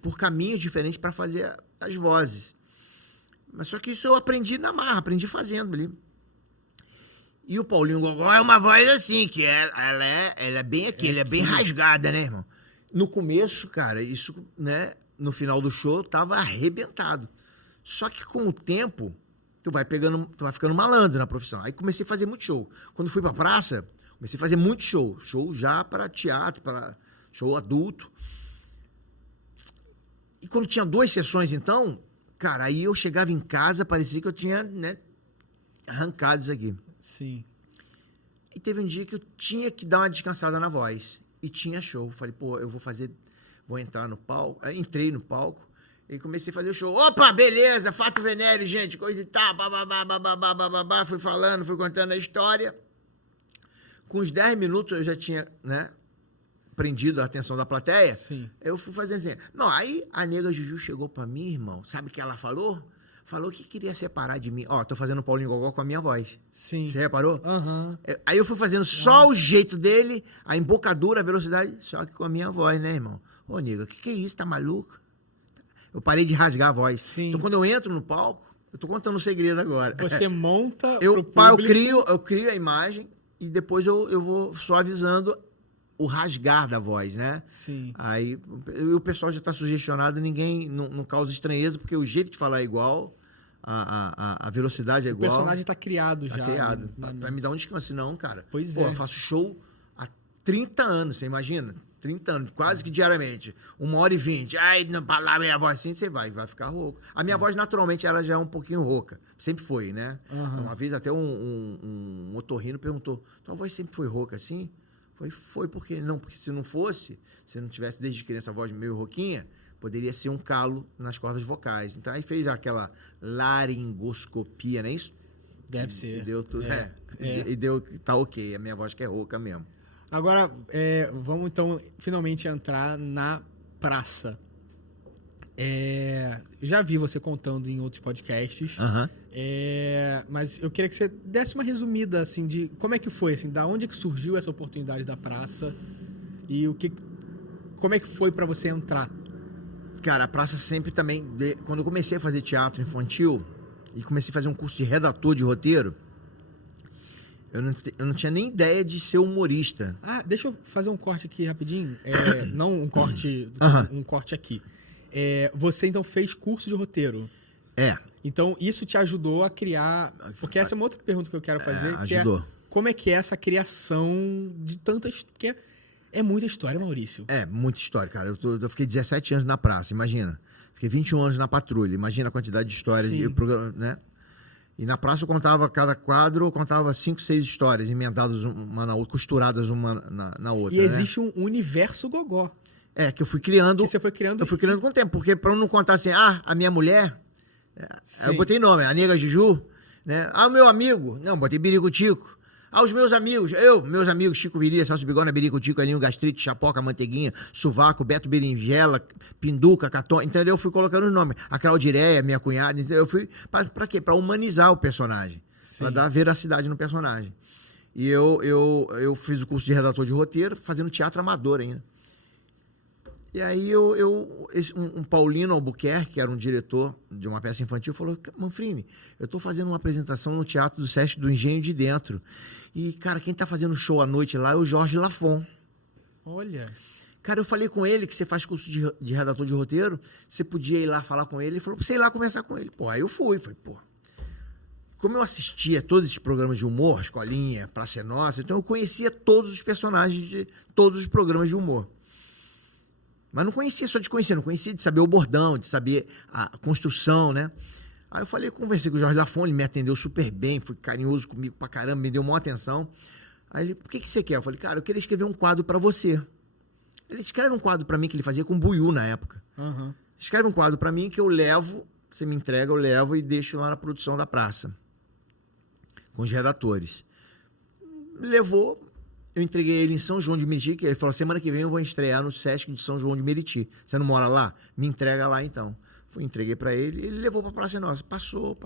por caminhos diferentes para fazer as vozes. Mas só que isso eu aprendi na marra, aprendi fazendo ali. E o Paulinho Gogó é uma voz assim, que ela é bem aqui, ela é bem rasgada, né, irmão? No começo, cara, isso, né, no final do show, tava arrebentado. Só que com o tempo, tu vai ficando malandro na profissão. Aí comecei a fazer muito show. Quando fui pra praça, comecei a fazer muito show. Show já para teatro, para show adulto. E quando tinha 2 sessões, então, cara, aí eu chegava em casa, parecia que eu tinha, né, arrancado isso aqui. Sim. E teve um dia que eu tinha que dar uma descansada na voz. E tinha show. Falei, pô, vou entrar no palco. Aí entrei no palco e comecei a fazer o show. Opa, beleza, fato venéreo, gente, coisa e tal. Babá. Fui falando, fui contando a história. Com uns 10 minutos eu já tinha, né, prendido a atenção da plateia. Sim. Eu fui fazendo assim. Não, aí a nega Juju chegou pra mim, irmão. Sabe o que ela falou? Falou que queria separar de mim. Ó, tô fazendo o Paulinho Gogó com a minha voz. Sim. Você reparou? Aham. Aí eu fui fazendo só o jeito dele, a embocadura, a velocidade, só que com a minha voz, né, irmão? Ô, nega, o que é isso? Tá maluco? Eu parei de rasgar a voz. Sim. Então, quando eu entro no palco, eu tô contando um segredo agora. Você monta Eu pro público... eu crio a imagem e depois eu vou suavizando o rasgar da voz, né? Sim. Aí o pessoal já tá sugestionado, ninguém não causa estranheza, porque o jeito de falar é igual, a velocidade é O igual. personagem tá criado Tá já. criado. né? Vai me dar um descanso, não, cara. Pois Pô, é. eu faço show há 30 anos, você imagina? 30 anos, quase que diariamente. 1h20. Ai, não falar minha voz assim, você vai ficar rouco. A minha voz, naturalmente, ela já é um pouquinho rouca. Sempre foi, né? Uhum. Uma vez até um otorrino perguntou, tua voz sempre foi rouca assim? Foi porque não, porque se não fosse, se não tivesse desde criança a voz meio rouquinha, poderia ser um calo nas cordas vocais. Então aí fez aquela laringoscopia, não é isso? Deve ser. E deu tudo. É. E deu, tá ok, a minha voz que é rouca mesmo. Agora, vamos então finalmente entrar na praça. Já vi você contando em outros podcasts. Aham. Mas eu queria que você desse uma resumida, assim, de como é que foi, assim, da onde que surgiu essa oportunidade da praça e como é que foi pra você entrar? Cara, a praça sempre também... Quando eu comecei a fazer teatro infantil e comecei a fazer um curso de redator de roteiro, eu não tinha nem ideia de ser humorista. Ah, deixa eu fazer um corte aqui rapidinho. Não um corte, um corte aqui. Você, então, fez curso de roteiro. Então, isso te ajudou a criar... Porque essa é uma outra pergunta que eu quero fazer. Ajudou. Que é, como é que é essa criação de tantas... Porque é muita história, Maurício. Muita história, cara. Eu fiquei 17 anos na praça, imagina. Fiquei 21 anos na patrulha. Imagina a quantidade de histórias. Né? E na praça eu contava, cada quadro, eu contava 5, 6 histórias, emendadas uma na outra, costuradas uma na outra. E existe um universo gogó. Que eu fui criando. Que você foi criando. Eu fui criando com o tempo. Porque pra eu não contar assim, a minha mulher... eu botei nome, a nega Juju, né? O meu amigo, não, botei Biricutico. Os meus amigos, meus amigos, Chico Viria, Celso Bigona, Biricutico, Alinho, Gastrite, Chapoca, Manteiguinha, Sovaco, Beto Berinjela, Pinduca, Catão, entendeu? Eu fui colocando os nomes. A Claudireia, minha cunhada, entendeu? Eu fui, pra quê? Pra humanizar o personagem, pra dar veracidade no personagem. E eu fiz o curso de redator de roteiro, fazendo teatro amador ainda. E aí um Paulino Albuquerque, que era um diretor de uma peça infantil, falou, Manfrini, eu tô fazendo uma apresentação no Teatro do Sesc do Engenho de Dentro. E, cara, quem tá fazendo show à noite lá é o Jorge Lafon. Olha. Cara, eu falei com ele que você faz curso de redator de roteiro, você podia ir lá falar com ele. Ele falou, sei lá, conversar com ele. Pô, aí eu fui. Falei, pô. Como eu assistia todos esses programas de humor, Escolinha, Praça é Nossa, então eu conhecia todos os personagens de todos os programas de humor. Mas não conhecia só de conhecer, não conhecia de saber o bordão, de saber a construção, né? Aí eu conversei com o Jorge Lafon, ele me atendeu super bem, foi carinhoso comigo pra caramba, me deu uma atenção. Aí ele, o que você quer? Eu falei, cara, eu queria escrever um quadro pra você. Ele escreve um quadro pra mim que ele fazia com Buiú na época. Uhum. Escreve um quadro pra mim que eu levo, você me entrega, eu levo e deixo lá na produção da praça. com os redatores. Levou, eu entreguei ele em São João de Meriti, que ele falou, semana que vem eu vou estrear no Sesc de São João de Meriti. Você não mora lá? Me entrega lá então. Entreguei para ele, ele levou para a Praça é Nossa. Passou.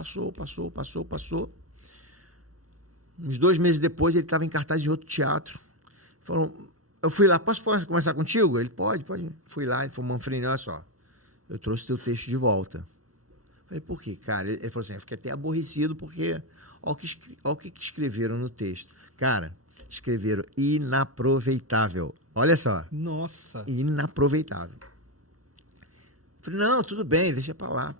Uns 2 meses depois, ele estava em cartaz de outro teatro. Falou, eu fui lá, posso conversar contigo? Ele, pode. Fui lá, ele falou, Manfrini, olha só, eu trouxe teu texto de volta. Falei, por quê, cara? Ele falou assim, eu fiquei até aborrecido, porque olha o que escreveram no texto. Cara, escreveram inaproveitável. Olha só. Nossa. Inaproveitável. Falei, não, tudo bem, deixa pra lá.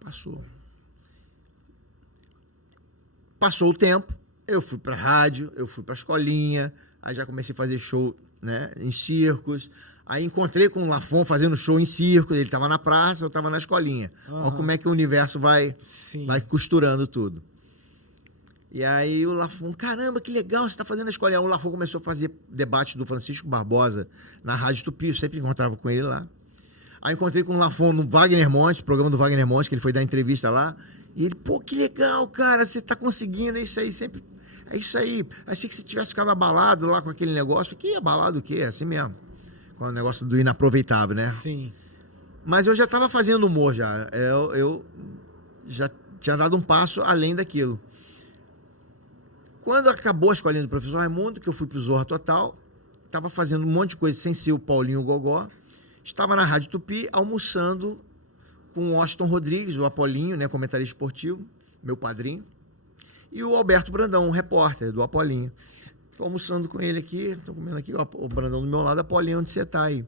Passou o tempo, eu fui pra rádio, eu fui pra escolinha, aí já comecei a fazer show, né, em circos. Aí encontrei com o Lafon fazendo show em circo, ele estava na praça, eu estava na escolinha. Olha como é que o universo vai costurando tudo. E aí o Lafon, caramba, que legal, você está fazendo a escolinha. Aí o Lafon começou a fazer debate do Francisco Barbosa na Rádio Tupi, eu sempre encontrava com ele lá. Aí encontrei com o Lafon no Wagner Monte, programa do Wagner Monte, que ele foi dar entrevista lá. E ele, pô, que legal, cara, você está conseguindo, é isso aí, sempre... É isso aí. Achei que você tivesse ficado abalado lá com aquele negócio. Que abalado o quê? É assim mesmo. Com o negócio do inaproveitável, né? Sim. Mas eu já estava fazendo humor já. Eu já tinha dado um passo além daquilo. Quando acabou a escolinha do professor Raimundo, que eu fui pro Zorra Total, estava fazendo um monte de coisa sem ser o Paulinho Gogó. Estava na Rádio Tupi, almoçando com o Washington Rodrigues, o Apolinho, né, comentarista esportivo, meu padrinho, e o Alberto Brandão, um repórter do Apolinho. Estou almoçando com ele aqui, estou comendo aqui, o Brandão do meu lado, Apolinho, onde você está aí?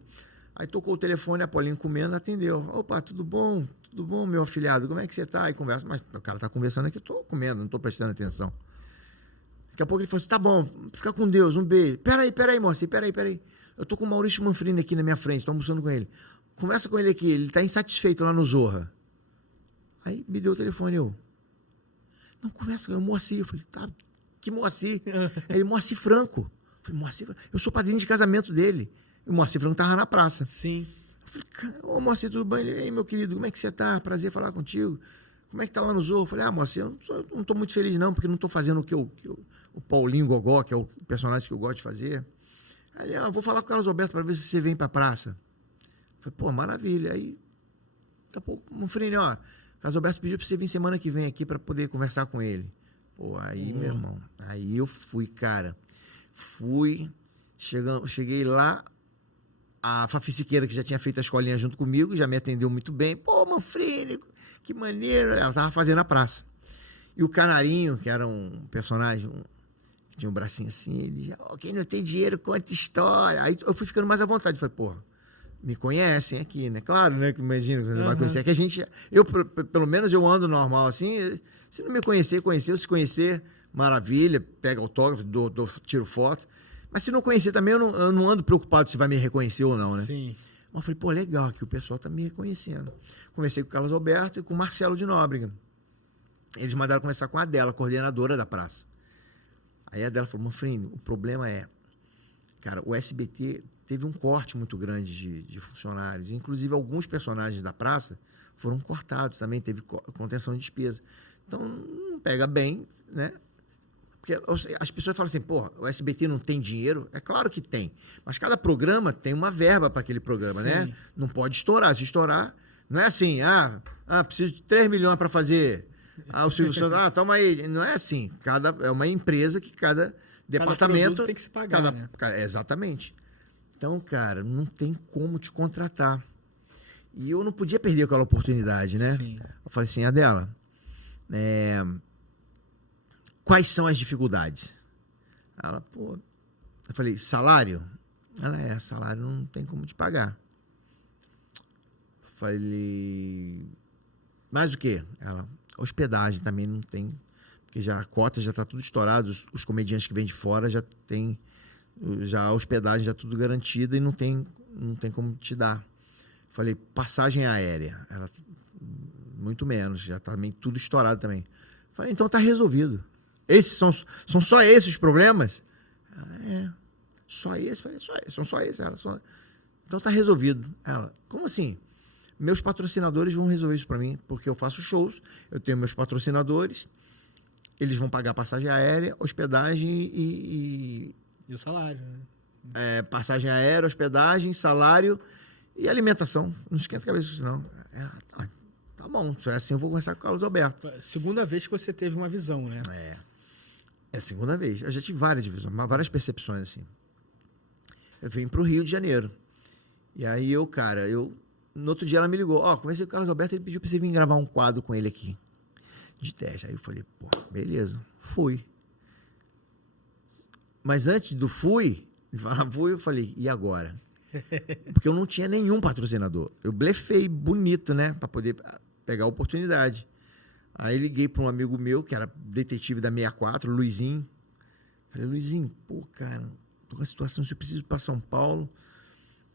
Aí tocou o telefone, Apolinho comendo, atendeu. Opa, tudo bom, meu afilhado, como é que você está? Aí conversa, mas o cara está conversando aqui, eu estou comendo, não estou prestando atenção. Daqui a pouco ele falou assim, tá bom, fica com Deus, um beijo. Peraí, moça, peraí. Eu estou com o Maurício Manfrini aqui na minha frente, estou almoçando com ele. Conversa com ele aqui, ele está insatisfeito lá no Zorra. Aí me deu o telefone, eu... Não, conversa, é o Moacir. Eu falei, tá, que Moacir? Ele, Moacir Franco. Eu falei, Moacir Franco? Eu sou padrinho de casamento dele. E o Moacir Franco estava na praça. Sim. Eu falei, ô Moacir, tudo bem? Ele, ei, meu querido, como é que você tá? Prazer falar contigo. Como é que tá lá no Zorro? Eu falei, Moacir, eu não tô muito feliz não, porque não tô fazendo o Paulinho Gogó, que é o personagem que eu gosto de fazer. Aí, vou falar com o Carlos Alberto para ver se você vem pra praça. Eu falei, pô, maravilha. Aí, daqui a pouco, Manfrini, ó, Carlos Alberto pediu para você vir semana que vem aqui para poder conversar com ele. Pô, aí, meu irmão, aí eu fui, cara. Cheguei lá, a Fafi Siqueira, que já tinha feito a escolinha junto comigo, já me atendeu muito bem. Pô, Manfrini, que maneiro. Ela tava fazendo a praça. E o Canarinho, que era um personagem, que tinha um bracinho assim, ele, quem não tem dinheiro, conta história. Aí eu fui ficando mais à vontade. Falei, pô, me conhecem aqui, né? Claro, né? Que imagina que você não vai conhecer. É que a gente... pelo menos eu ando normal assim. Se não me conhecer, conheceu. Se conhecer, maravilha. Pega autógrafo, tiro foto. Mas se não conhecer também, eu não ando preocupado se vai me reconhecer ou não, né? Sim. Mas eu falei, pô, legal que o pessoal tá me reconhecendo. Conversei com o Carlos Alberto e com o Marcelo de Nóbrega. Eles mandaram conversar com a Adela, coordenadora da praça. Aí a Adela falou, Manfrini, o problema é... Cara, o SBT... teve um corte muito grande de funcionários. Inclusive, alguns personagens da praça foram cortados também, teve contenção de despesa. Então, não pega bem, né? Porque as pessoas falam assim, pô, o SBT não tem dinheiro? É claro que tem. Mas cada programa tem uma verba para aquele programa, né? Não pode estourar. Se estourar, não é assim, preciso de 3 milhões para fazer... o Silvio Santos, toma aí. Não é assim. É uma empresa que cada departamento... tem que se pagar, né? Exatamente. Então, cara, não tem como te contratar. E eu não podia perder aquela oportunidade, né? Sim. Eu falei assim, Adela, quais são as dificuldades? Ela, pô... Eu falei, salário? Ela, salário não tem como te pagar. Eu falei, mais o quê? Ela, hospedagem também não tem, porque já a cota já está tudo estourado, os comediantes que vêm de fora já tem... Já a hospedagem já tudo garantida e não tem como te dar. Falei, passagem aérea. Ela, muito menos, já tá também tudo estourado também. Falei, então tá resolvido. Esses são só esses os problemas? Só esses? Falei, são só esses. Ela, então tá resolvido. Ela, como assim? Meus patrocinadores vão resolver isso para mim, porque eu faço shows, eu tenho meus patrocinadores eles vão pagar passagem aérea, hospedagem E o salário, né? passagem aérea, hospedagem, salário e alimentação. Não esquenta a cabeça disso, não. Tá bom, se é assim eu vou conversar com o Carlos Alberto. Segunda vez que você teve uma visão, né? É a segunda vez. Eu já tive várias divisões, várias percepções, assim. Eu vim pro Rio de Janeiro. E aí no outro dia ela me ligou. Conversei com o Carlos Alberto, ele pediu pra você vir gravar um quadro com ele aqui. De teste. Aí eu falei, pô, beleza. Fui. Mas antes do fui, eu falei, e agora? Porque eu não tinha nenhum patrocinador. Eu blefei bonito, né? Pra poder pegar a oportunidade. Aí liguei para um amigo meu, que era detetive da 64, Luizinho. Falei, Luizinho, pô, cara, tô com a situação, eu preciso ir para São Paulo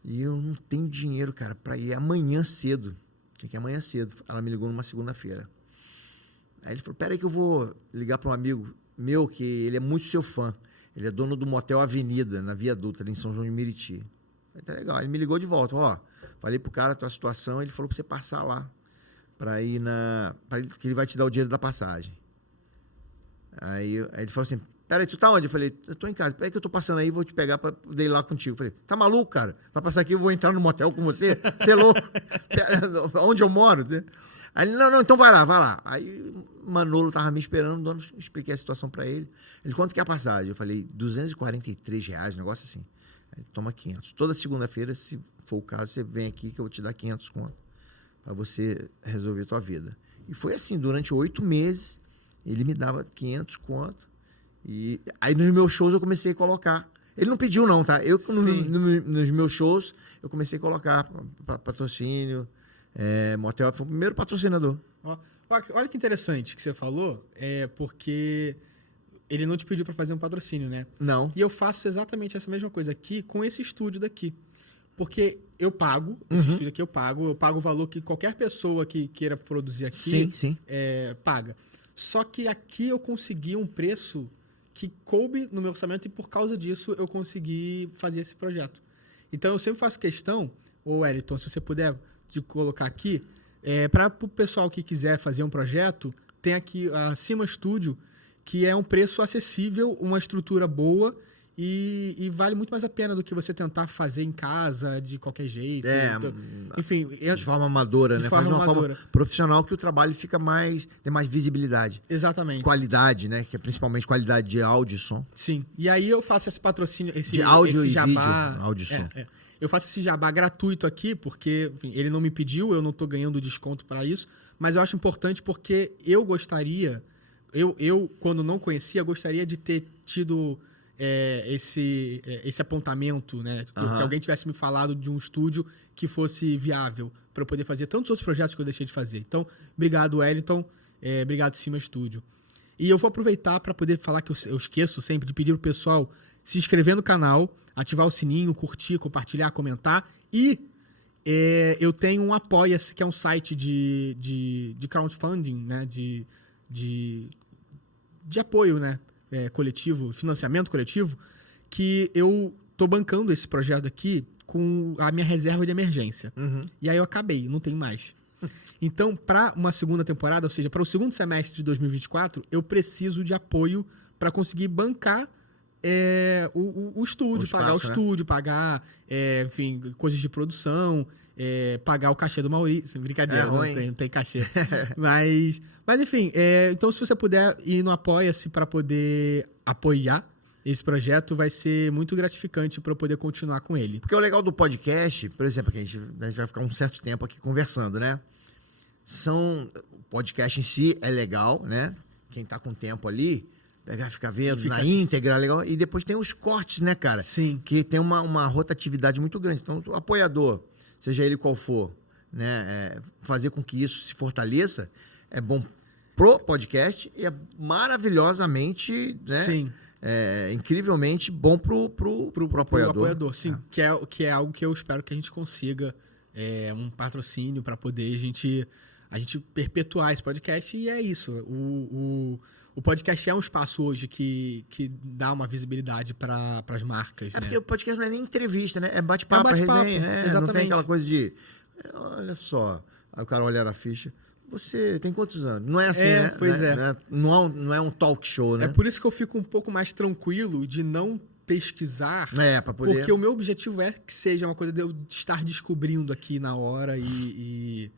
e eu não tenho dinheiro, cara, para ir amanhã cedo. Tinha que ir amanhã cedo. Ela me ligou numa segunda-feira. Aí ele falou, peraí que eu vou ligar para um amigo meu, que ele é muito seu fã. Ele é dono do motel Avenida, na Via Dutra, ali em São João de Meriti. Aí tá legal. Ele me ligou de volta, falei pro cara a tua situação, ele falou para você passar lá. Pra ir que ele vai te dar o dinheiro da passagem. Aí ele falou assim, peraí, tu tá onde? Eu falei, eu tô em casa. Peraí que eu tô passando aí, vou te pegar pra poder ir lá contigo. Eu falei, tá maluco, cara? Vai passar aqui, eu vou entrar no motel com você? Você é louco? Onde eu moro? Aí ele, não, então vai lá. Aí o Manolo tava me esperando, expliquei a situação pra ele. Ele, quanto que é a passagem? Eu falei, R$243, um negócio assim. Aí, toma 500. Toda segunda-feira, se for o caso, você vem aqui que eu vou te dar 500 conto. Para você resolver a tua vida. E foi assim, durante 8 meses, ele me dava 500 conto. E aí nos meus shows eu comecei a colocar. Ele não pediu não, tá? Eu nos meus shows, eu comecei a colocar patrocínio, motel, foi o primeiro patrocinador. Olha que interessante que você falou, porque ele não te pediu para fazer um patrocínio, né? Não. E eu faço exatamente essa mesma coisa aqui com esse estúdio daqui. Porque eu pago, esse estúdio aqui eu pago o valor que qualquer pessoa que queira produzir aqui paga. Só que aqui eu consegui um preço que coube no meu orçamento e por causa disso eu consegui fazer esse projeto. Então eu sempre faço questão, Wellington, se você puder de colocar aqui, para o pessoal que quiser fazer um projeto, tem aqui a Cima Studio, que é um preço acessível, uma estrutura boa, e vale muito mais a pena do que você tentar fazer em casa de qualquer jeito. Enfim, de forma amadora, né? Faz de uma forma profissional que o trabalho tem mais visibilidade. Exatamente. Qualidade, né? Que é principalmente qualidade de áudio e som. Sim. E aí eu faço esse patrocínio, de áudio esse e jabá, vídeo, áudio e som. Eu faço esse jabá gratuito aqui, porque enfim, ele não me pediu, eu não estou ganhando desconto para isso, mas eu acho importante porque eu gostaria, eu quando não conhecia, gostaria de ter tido esse apontamento, né? Que alguém tivesse me falado de um estúdio que fosse viável para eu poder fazer tantos outros projetos que eu deixei de fazer. Então, obrigado, Wellington. Obrigado, Cima Studio. E eu vou aproveitar para poder falar que eu esqueço sempre de pedir pro pessoal se inscrever no canal, ativar o sininho, curtir, compartilhar, comentar. E eu tenho um Apoia-se, que é um site de crowdfunding, né? De apoio, né? Coletivo, financiamento coletivo, que eu tô bancando esse projeto aqui com a minha reserva de emergência. E aí eu acabei, não tenho mais. Então, para uma segunda temporada, ou seja, para o segundo semestre de 2024, eu preciso de apoio para conseguir bancar o estúdio, espaço, pagar o né? estúdio, pagar, enfim, coisas de produção, pagar o cachê do Maurício. Brincadeira, não tem cachê. Mas enfim, então se você puder ir no Apoia-se para poder apoiar esse projeto, vai ser muito gratificante para eu poder continuar com ele. Porque o legal do podcast, por exemplo, que a gente vai ficar um certo tempo aqui conversando, né? O podcast em si é legal, né? Quem tá com tempo ali, fica vendo na íntegra, legal. E depois tem os cortes, né, cara? Sim. Que tem uma rotatividade muito grande. Então, o apoiador, seja ele qual for, né? Fazer com que isso se fortaleça, é bom pro podcast e é maravilhosamente, né? Sim. Incrivelmente bom pro apoiador. Sim. Que é algo que eu espero que a gente consiga um patrocínio para poder a gente perpetuar esse podcast. E é isso. O podcast é um espaço hoje que dá uma visibilidade para as marcas. Né? Porque o podcast não é nem entrevista, né? É bate-papo, bate-papo, resenha. exatamente. Não tem aquela coisa de... Olha só. Aí o cara olha na ficha. você tem quantos anos? Não é assim, É, né? pois Não é. Não é um talk show, né? É por isso que eu fico um pouco mais tranquilo de não pesquisar, Pra poder... porque o meu objetivo é que seja uma coisa de eu estar descobrindo aqui na hora e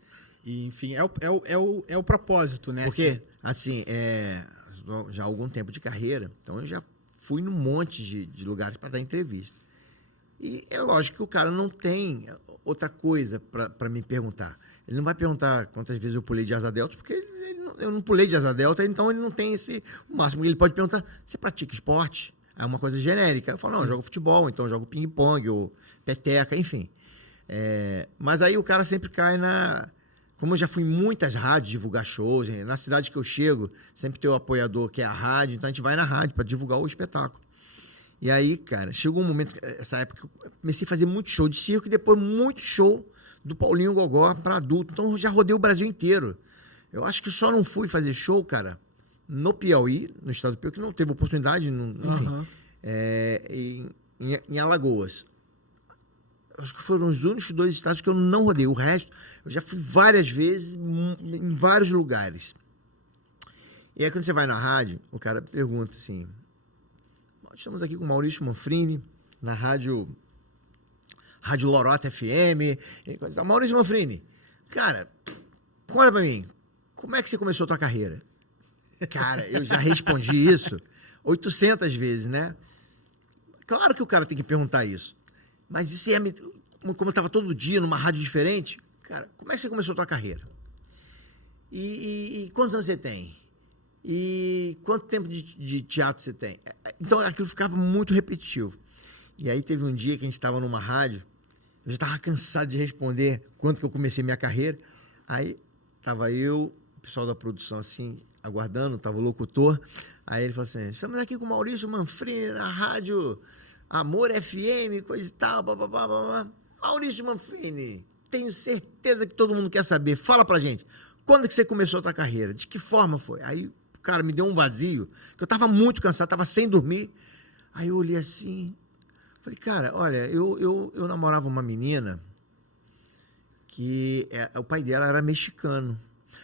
enfim, é o propósito, né? Porque, assim, já há algum tempo de carreira, então eu já fui num monte de lugares para dar entrevista. E é lógico que o cara não tem outra coisa para me perguntar. Ele não vai perguntar quantas vezes eu pulei de asa delta, porque eu não pulei de asa delta, então ele não tem esse... O máximo que ele pode perguntar, você pratica esporte? É uma coisa genérica. Eu falo, não, eu jogo futebol, então eu jogo ping-pong, ou peteca, enfim. Mas aí o cara sempre cai na... Como eu já fui em muitas rádios divulgar shows, na cidade que eu chego, sempre tem o apoiador que é a rádio, então a gente vai na rádio para divulgar o espetáculo. E aí, cara, chegou um momento, essa época, que eu comecei a fazer muito show de circo e depois muito show do Paulinho Gogó para adulto. Então eu já rodei o Brasil inteiro. Eu acho que só não fui fazer show, cara, no Piauí, no estado do Piauí, que não teve oportunidade, enfim, em Alagoas. Acho que foram os únicos 2 estados que eu não rodei. O resto, eu já fui várias vezes, em vários lugares. E aí, quando você vai na rádio, o cara pergunta assim... Nós estamos aqui com o Maurício Manfrini, na rádio Lorota FM. Maurício Manfrini, cara, conta pra mim, como é que você começou a tua carreira? Cara, eu já respondi isso 800 vezes, né? Claro que o cara tem que perguntar isso. Mas isso como eu estava todo dia numa rádio diferente, cara, como é que você começou a tua carreira? E quantos anos você tem? E quanto tempo de teatro você tem? Então aquilo ficava muito repetitivo. E aí teve um dia que a gente estava numa rádio, eu já estava cansado de responder quando que eu comecei minha carreira. Aí estava eu, o pessoal da produção assim, aguardando, estava o locutor. Aí ele falou assim, estamos aqui com o Maurício Manfrini na rádio Amor FM, coisa e tal, blá. Maurício Manfrini, tenho certeza que todo mundo quer saber. Fala pra gente, quando que você começou a tua carreira? De que forma foi? Aí o cara me deu um vazio, que eu tava muito cansado, tava sem dormir. Aí eu olhei assim, falei, cara, olha, eu namorava uma menina que o pai dela era mexicano.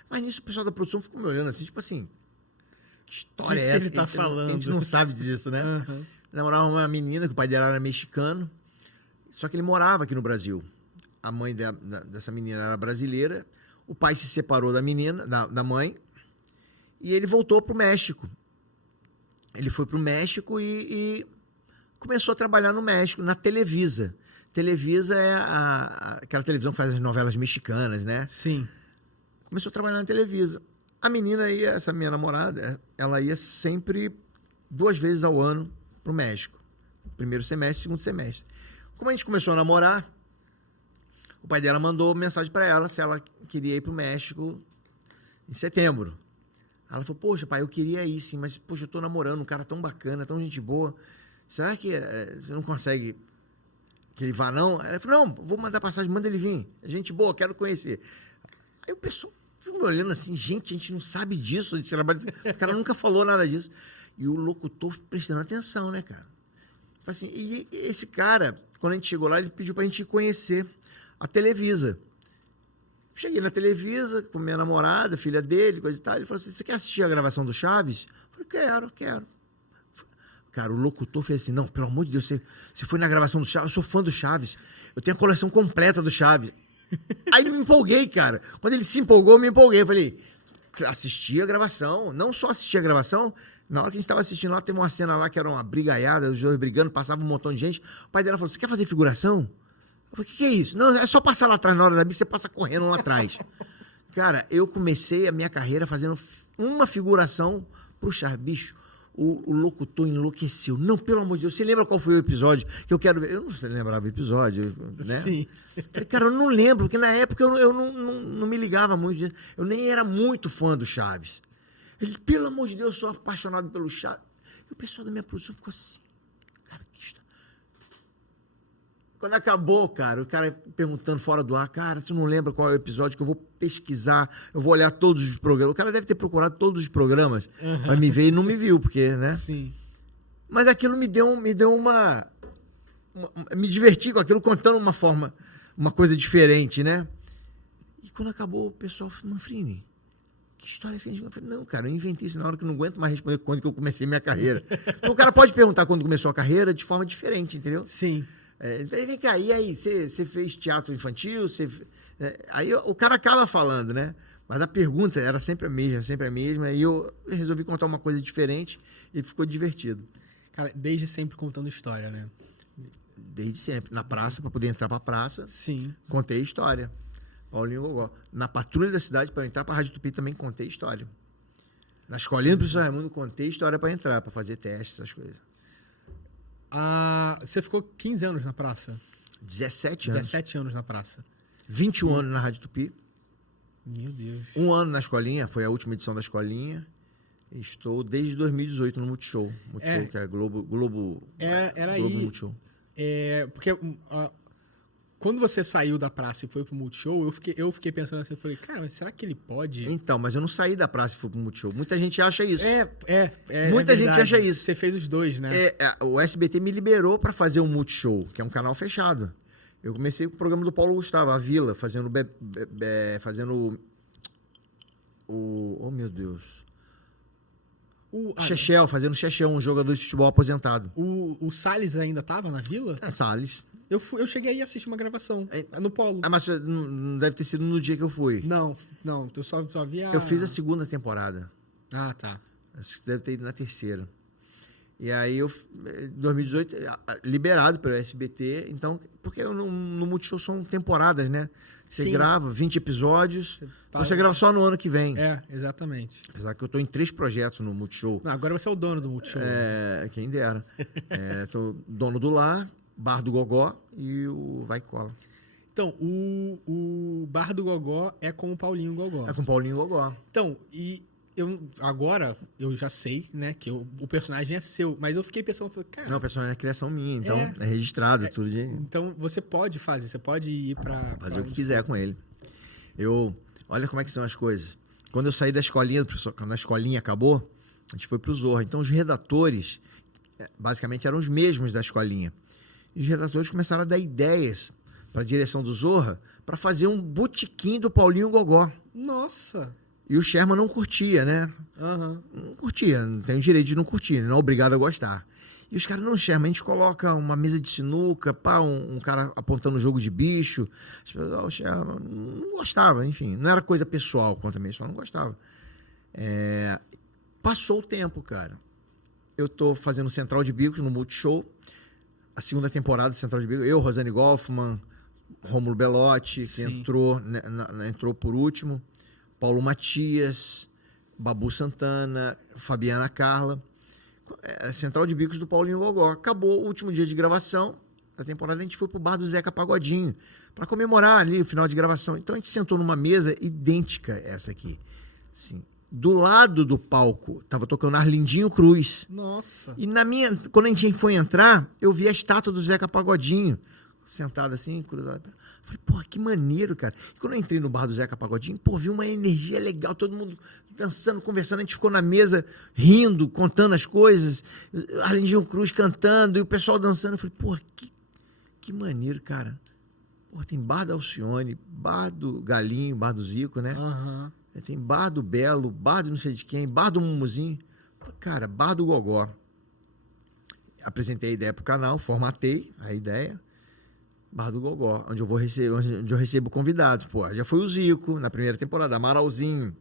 Mas nisso o pessoal da produção ficou me olhando assim, tipo assim, que história é essa? Ele tá falando? A gente não sabe disso, né? Uhum. Namorava uma menina que o pai dela era mexicano, só que ele morava aqui no Brasil. A mãe dessa menina era brasileira, o pai se separou da menina, da mãe, e ele voltou para o México. Ele foi para o México e começou a trabalhar no México, na Televisa. Televisa é aquela televisão que faz as novelas mexicanas, né? Sim. Começou a trabalhar na Televisa. A menina ia, essa minha namorada, ela ia sempre 2 vezes ao ano para o México. Primeiro semestre, segundo semestre. Como a gente começou a namorar, o pai dela mandou mensagem para ela se ela queria ir para o México em setembro. Ela falou, poxa, pai, eu queria ir sim, mas, poxa, eu tô namorando um cara tão bacana, tão gente boa. Será que você não consegue que ele vá, não? Ela falou, não, vou mandar passagem, manda ele vir. Gente boa, quero conhecer. Aí o pessoal ficou me olhando assim, gente, a gente não sabe disso, o cara nunca falou nada disso. E o locutor prestando atenção, né, cara? Assim, e esse cara, quando a gente chegou lá, ele pediu pra gente conhecer a Televisa. Cheguei na Televisa com minha namorada, filha dele, coisa e tal. Ele falou assim, você quer assistir a gravação do Chaves? Eu falei, quero. Cara, o locutor fez assim, não, pelo amor de Deus, você foi na gravação do Chaves? Eu sou fã do Chaves. Eu tenho a coleção completa do Chaves. Aí me empolguei, cara. Quando ele se empolgou, eu me empolguei. Eu falei, assisti a gravação. Não só assisti a gravação, na hora que a gente estava assistindo lá, teve uma cena lá que era uma brigaiada, os dois brigando, passava um montão de gente. O pai dela falou, você quer fazer figuração? Eu falei, o que é isso? Não, é só passar lá atrás, na hora da bicha, você passa correndo lá atrás. Cara, eu comecei a minha carreira fazendo uma figuração pro Chaves. Bicho, o locutor enlouqueceu. Não, pelo amor de Deus, você lembra qual foi o episódio que eu quero ver? Eu não sei lembrava o episódio, né? Sim. Falei, cara, eu não lembro, porque na época eu não me ligava muito disso. Eu nem era muito fã do Chaves. Ele, pelo amor de Deus, eu sou apaixonado pelo Chaves. E o pessoal da minha produção ficou assim, cara, que está... Quando acabou, cara, o cara perguntando fora do ar, cara, tu não lembra qual é o episódio que eu vou pesquisar, eu vou olhar todos os programas. O cara deve ter procurado todos os programas para me ver e não me viu, porque, né? Sim. Mas aquilo me deu uma... Me diverti com aquilo, contando uma coisa diferente, né? E quando acabou, o pessoal falou, Manfrini, que história é essa? Eu falei, não, cara, eu inventei isso na hora que eu não aguento mais responder quando que eu comecei minha carreira. Então, o cara pode perguntar quando começou a carreira de forma diferente, entendeu? Sim. Vem cá, e aí, você fez teatro infantil? Aí o cara acaba falando, né? Mas a pergunta era sempre a mesma, e eu resolvi contar uma coisa diferente e ficou divertido. Cara, desde sempre contando história, né? Desde sempre. Na praça, para poder entrar pra praça, Sim. contei história. Paulinho Gogó. Na patrulha da cidade, para entrar pra Rádio Tupi, também contei história. Na escolinha do professor Raimundo, contei história para entrar, para fazer testes, essas coisas. Você ficou 15 anos na praça? 17 anos. 17 anos na praça. 21 anos na Rádio Tupi. Meu Deus. 1 ano na escolinha, foi a última edição da escolinha. Estou desde 2018 no Multishow. Multishow, que é Globo Era Globo aí. Multishow. Porque quando você saiu da praça e foi pro Multishow, eu fiquei pensando assim, eu falei, cara, mas será que ele pode? Então, mas eu não saí da praça e fui pro Multishow. Muita gente acha isso. Muita gente acha isso. Você fez os dois, né? O SBT me liberou para fazer um Multishow, que é um canal fechado. Eu comecei com o programa do Paulo Gustavo, A Vila, fazendo oh, meu Deus. Chechel, fazendo Chechel, um jogador de futebol aposentado. O Salles ainda tava na Vila? Salles. Eu cheguei aí a assistir uma gravação no Polo. Mas não deve ter sido no dia que eu fui. Não, eu só via... Eu fiz a 2ª temporada. Ah, tá. Acho que deve ter ido na 3ª. E aí, em 2018, liberado pelo SBT. Então, porque no Multishow são temporadas, né? Você grava 20 episódios, você grava só no ano que vem. Exatamente. Apesar que eu tô em 3 projetos no Multishow. Não, agora você é o dono do Multishow. Quem dera. Tô dono do Lar, Bar do Gogó e o Vai Cola. Então, o Bar do Gogó é com o Paulinho Gogó. É com o Paulinho Gogó. Então, agora eu já sei, né, que o personagem é seu, mas eu fiquei pensando, falei, cara... Não, o personagem é criação minha, então é registrado, tudo. Então, você pode ir pra... Fazer o que quiser com ele. Olha como é que são as coisas. Quando eu saí da escolinha, quando a escolinha acabou, a gente foi pro Zorra. Então, os redatores, basicamente, eram os mesmos da escolinha. E os redatores começaram a dar ideias para a direção do Zorra para fazer um botequim do Paulinho Gogó. Nossa! E o Sherman não curtia, né? Uhum. Não curtia, não tem o direito de não curtir, não é obrigado a gostar. E os caras, não, Sherman, a gente coloca uma mesa de sinuca, um cara apontando jogo de bicho. As pessoas, o Sherman não gostava, enfim, não era coisa pessoal contra mim, só não gostava. Passou o tempo, cara. Eu tô fazendo Central de Bicos no Multishow, a 2ª temporada do Central de Bicos, eu, Rosane Goffman, Rômulo Belotti, que entrou por último, Paulo Matias, Babu Santana, Fabiana Carla. Central de Bicos do Paulinho Gogó. Acabou o último dia de gravação da temporada, a gente foi pro bar do Zeca Pagodinho para comemorar ali o final de gravação. Então a gente sentou numa mesa idêntica a essa aqui. Assim, do lado do palco tava tocando Arlindinho Cruz. Nossa! E quando a gente foi entrar, eu vi a estátua do Zeca Pagodinho sentado assim, cruzado. Falei, porra, que maneiro, cara. E quando eu entrei no bar do Zeca Pagodinho, vi uma energia legal, todo mundo dançando, conversando, a gente ficou na mesa rindo, contando as coisas, Arlindinho Cruz cantando e o pessoal dançando. Eu falei, porra, que maneiro, cara. Porra, tem bar da Alcione, bar do Galinho, bar do Zico, né? Uhum. Tem bar do Belo, bar do não sei de quem, bar do Mumuzinho. Cara, bar do Gogó. Apresentei a ideia pro canal, formatei a ideia. Bar do Gogó, onde eu recebo convidados. Pô, já foi o Zico na primeira temporada, Amaralzinho,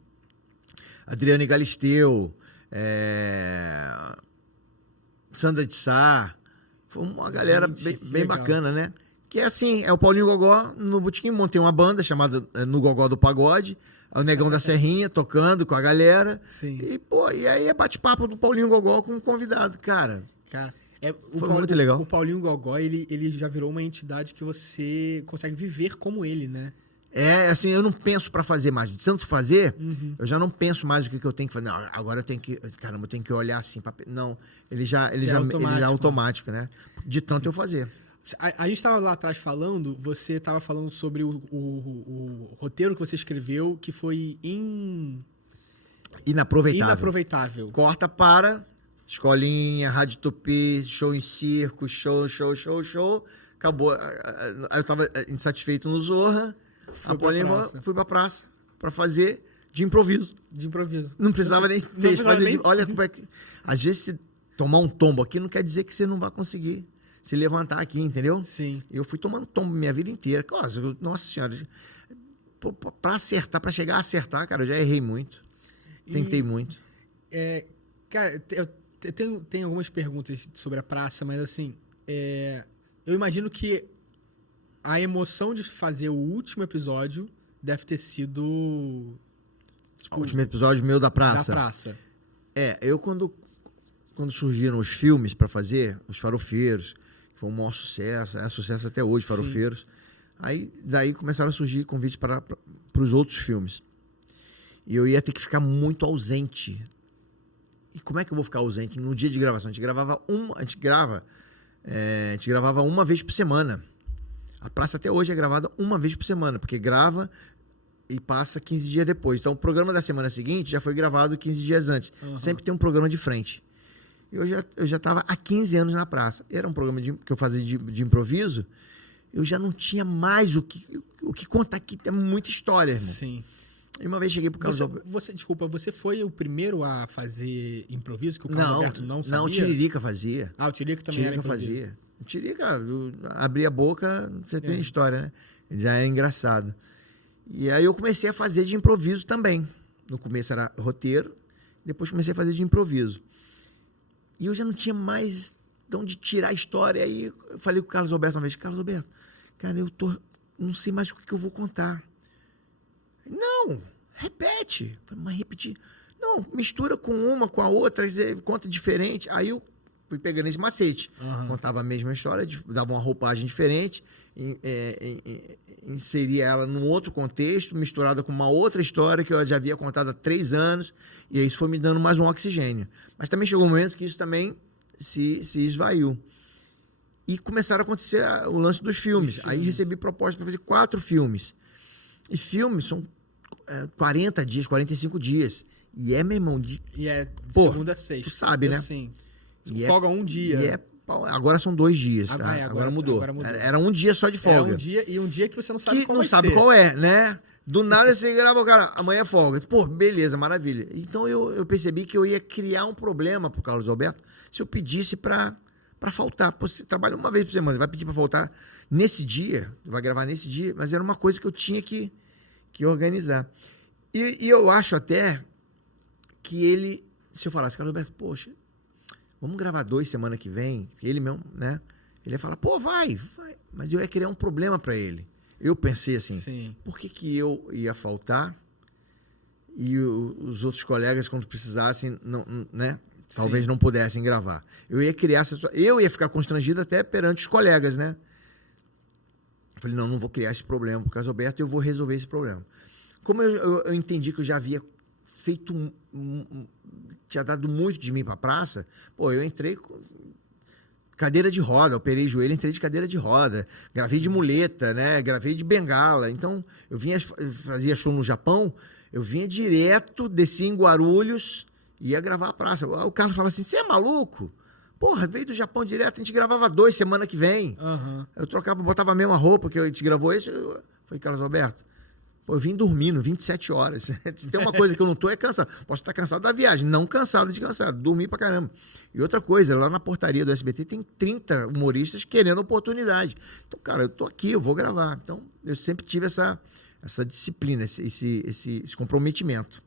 Adriane Galisteu, Sandra de Sá. Foi uma galera bem bacana, né? Que é assim, é o Paulinho Gogó no botequim. Montei uma banda chamada No Gogó do Pagode, o Negão da Serrinha tocando com a galera. Sim. E aí é bate-papo do Paulinho Gogó com um convidado, cara. Foi muito legal. O Paulinho Gogó, ele já virou uma entidade que você consegue viver como ele, né? Assim, eu não penso pra fazer mais. De tanto fazer, eu já não penso mais o que eu tenho que fazer. Não, agora eu tenho que... Caramba, eu tenho que olhar assim. Não, ele já é automático, né? De tanto eu fazer. A gente estava lá atrás falando, você estava falando sobre o roteiro que você escreveu, que foi inaproveitável. Corta para... Escolinha, Rádio Tupi, show em circo, show. Acabou. Eu tava insatisfeito no Zorra. Fui pra praça pra fazer. de improviso. De improviso. Não precisava nem Não precisava nem... Olha como é que... Às vezes, se tomar um tombo aqui, não quer dizer que você não vai conseguir se levantar aqui, entendeu? Sim. Eu fui tomando tombo minha vida inteira. Nossa Senhora, para acertar, para chegar a acertar, cara, eu já errei muito. Tentei muito. Cara, eu tenho algumas perguntas sobre a praça, mas assim, eu imagino que a emoção de fazer o último episódio deve ter sido... O último episódio meu da praça. Da praça. Eu quando surgiram os filmes para fazer, os Farofeiros, que foi um maior sucesso, é sucesso até hoje, Farofeiros. Sim. Aí, daí começaram a surgir convites para os outros filmes. E eu ia ter que ficar muito ausente. E como é que eu vou ficar ausente? No dia de gravação, a gente gravava uma vez por semana. A praça até hoje é gravada uma vez por semana, porque grava e passa 15 dias depois. Então, o programa da semana seguinte já foi gravado 15 dias antes. Uhum. Sempre tem um programa de frente. E eu já estava há 15 anos na praça. Era um programa que eu fazia de improviso. Eu já não tinha mais o que contar aqui. Tem muita história, irmão. Sim. E uma vez cheguei pro Carlos Alberto. Desculpa, você foi o primeiro a fazer improviso que o Carlos Alberto não sabia? Não, o Tiririca fazia. O Tiririca também era improviso. Fazia. O Tiririca abria a boca, você tem história, né? Ele já era engraçado. E aí eu comecei a fazer de improviso também. No começo era roteiro, depois comecei a fazer de improviso. E eu já não tinha mais de onde tirar a história. Aí eu falei com o Carlos Alberto uma vez, Carlos Alberto, cara, não sei mais o que eu vou contar. Não, repete. Falei, mas repetir. Não, mistura com uma, com a outra, conta diferente. Aí eu fui pegando esse macete. Uhum. Contava a mesma história, dava uma roupagem diferente, inseria ela num outro contexto, misturada com uma outra história que eu já havia contado há 3 anos, e aí isso foi me dando mais um oxigênio. Mas também chegou um momento que isso também se esvaiu. E começaram a acontecer o lance dos filmes. Aí recebi proposta para fazer 4 filmes. E filmes são 40 dias, 45 dias. E meu irmão... E é de segunda a sexta. Tu sabe, né? Sim. Folga um dia. Agora são 2 dias, tá? Agora mudou. Era um dia só de folga. Era um dia que você não sabe qual vai ser. Que não sabe qual é, né? Do nada você grava, cara, amanhã é folga. Pô, beleza, maravilha. Então eu percebi que eu ia criar um problema pro Carlos Alberto se eu pedisse para faltar. Pô, você trabalha uma vez por semana, vai pedir para faltar nesse dia, vai gravar nesse dia, mas era uma coisa que eu tinha que organizar. E eu acho até que ele, se eu falasse, Carlos Alberto, poxa, vamos gravar 2 semana que vem, ele mesmo, né? Ele ia falar, pô, vai. Mas eu ia criar um problema para ele. Eu pensei assim, sim, por que eu ia faltar e os outros colegas, quando precisassem, não, né? Talvez não pudessem gravar. Eu ia criar eu ia ficar constrangido até perante os colegas, né? Falei, não vou criar esse problema pro Carlos Alberto, eu vou resolver esse problema. Como eu entendi que eu já havia feito tinha dado muito de mim para a praça, pô, eu entrei com cadeira de roda, operei joelho, entrei de cadeira de roda, gravei de muleta, né? Gravei de bengala. Então, fazia show no Japão, eu vinha direto, descia em Guarulhos, ia gravar a praça. O Carlos falava assim, você é maluco? Porra, veio do Japão direto, a gente gravava 2 semana que vem. Uhum. Eu botava a mesma roupa que a gente gravou esse. Eu falei, Carlos Alberto, pô, eu vim dormindo 27 horas. Tem uma coisa que eu não tô, é cansado. Posso estar cansado da viagem, não cansado de cansado. Dormi pra caramba. E outra coisa, lá na portaria do SBT tem 30 humoristas querendo oportunidade. Então, cara, eu tô aqui, eu vou gravar. Então, eu sempre tive essa disciplina, esse comprometimento.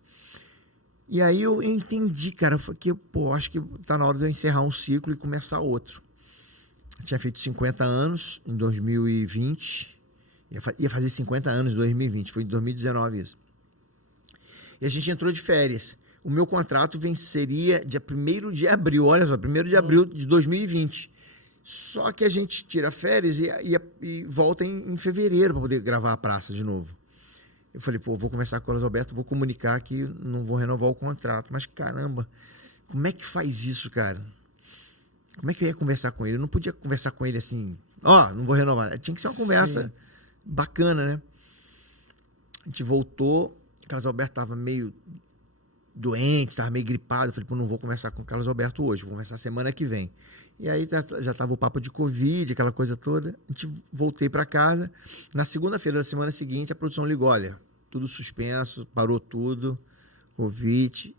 E aí eu entendi, cara, que, pô, acho que tá na hora de eu encerrar um ciclo e começar outro. Eu tinha feito 50 anos em 2020. Ia fazer 50 anos em 2020, foi em 2019 isso. E a gente entrou de férias. O meu contrato venceria dia 1º de abril, olha só, 1º de abril de 2020. Só que a gente tira férias e volta em fevereiro para poder gravar a praça de novo. Eu falei, pô, vou conversar com o Carlos Alberto, vou comunicar que não vou renovar o contrato. Mas caramba, como é que faz isso, cara? Como é que eu ia conversar com ele? Eu não podia conversar com ele assim, não vou renovar. Tinha que ser uma conversa bacana, né? A gente voltou, o Carlos Alberto estava meio doente, estava meio gripado. Eu falei, pô, não vou conversar com o Carlos Alberto hoje, vou conversar semana que vem. E aí já estava o papo de Covid, aquela coisa toda. A gente voltei para casa. Na segunda-feira da semana seguinte, a produção ligou, olha, tudo suspenso, parou tudo, Covid,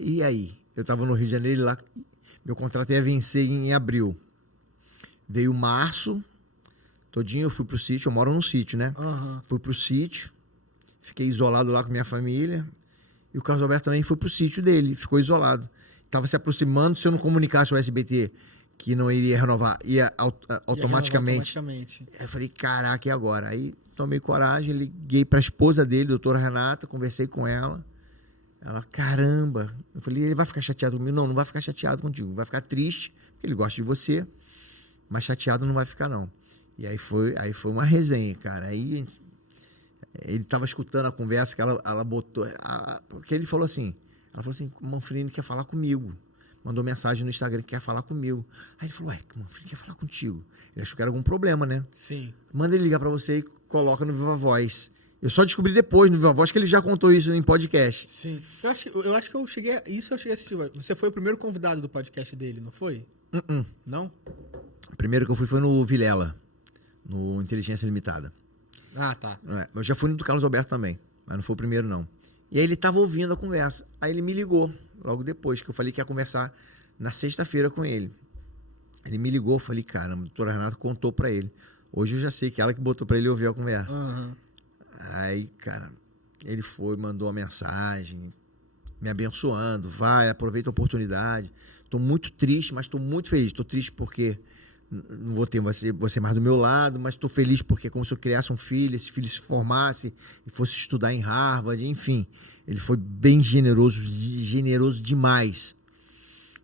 e aí? Eu tava no Rio de Janeiro, lá, meu contrato ia vencer em abril. Veio março, todinho eu fui pro sítio, eu moro num sítio, né? Aham. Fui pro sítio, fiquei isolado lá com minha família, e o Carlos Alberto também foi pro sítio dele, ficou isolado. Tava se aproximando, se eu não comunicasse o SBT que não iria renovar, ia automaticamente. Aí eu falei, caraca, e agora? Aí tomei coragem, liguei pra esposa dele, doutora Renata, conversei com ela. Ela, caramba. Eu falei, ele vai ficar chateado comigo? Não, não vai ficar chateado contigo. Vai ficar triste, porque ele gosta de você, mas chateado não vai ficar, não. E aí foi uma resenha, cara. Aí ele tava escutando a conversa que ela botou, porque ele falou assim, Manfrini quer falar comigo. Mandou mensagem no Instagram que quer falar comigo. Aí ele falou, Manfrini quer falar contigo. Ele achou que era algum problema, né? Sim. Manda ele ligar pra você e coloca no Viva Voz. Eu só descobri depois no Viva Voz que ele já contou isso em podcast. Sim. Eu acho que eu cheguei a assistir. Você foi o primeiro convidado do podcast dele, não foi? Não? O primeiro que eu fui foi no Vilela, no Inteligência Limitada. Ah, tá. Eu já fui no do Carlos Alberto também, mas não foi o primeiro, não. E aí ele tava ouvindo a conversa. Aí ele me ligou, logo depois, que eu falei que ia conversar na sexta-feira com ele. Ele me ligou, falei, cara, a doutora Renata contou pra ele. Hoje eu já sei que ela que botou pra ele ouvir a conversa. Uhum. Aí, cara, ele foi, mandou uma mensagem, me abençoando, vai, aproveita a oportunidade. Tô muito triste, mas tô muito feliz. Tô triste porque não vou ter você mais do meu lado, mas tô feliz porque é como se eu criasse um filho, esse filho se formasse e fosse estudar em Harvard, enfim. Ele foi bem generoso demais.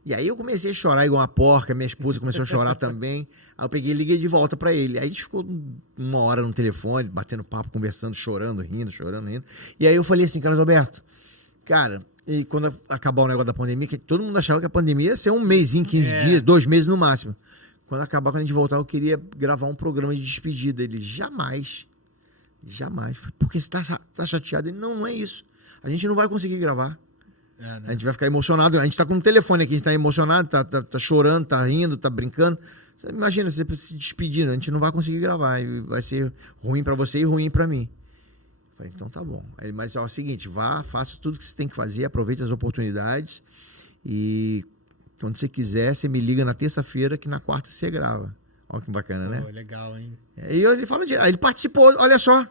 E aí eu comecei a chorar igual uma porca, minha esposa começou a chorar também. Aí eu peguei e liguei de volta pra ele. Aí a gente ficou uma hora no telefone, batendo papo, conversando, chorando, rindo. E aí eu falei assim, Carlos Alberto, cara, e quando acabar o negócio da pandemia, que todo mundo achava que a pandemia ia ser um mêsinho, 15 dias, 2 meses no máximo. Quando acabar, quando a gente voltar, eu queria gravar um programa de despedida. Ele, jamais. Porque você tá chateado? Ele, não é isso. A gente não vai conseguir gravar. Né? A gente vai ficar emocionado. A gente tá com um telefone aqui, a gente tá emocionado, tá chorando, tá rindo, tá brincando. Você imagina, você se despedindo, a gente não vai conseguir gravar. Vai ser ruim pra você e ruim pra mim. Eu falei, então tá bom. Aí, mas é o seguinte, vá, faça tudo que você tem que fazer, aproveite as oportunidades e quando você quiser, você me liga na terça-feira que na quarta você grava. Olha que bacana, né? Legal, hein? E ele fala direto. Ele participou, olha só.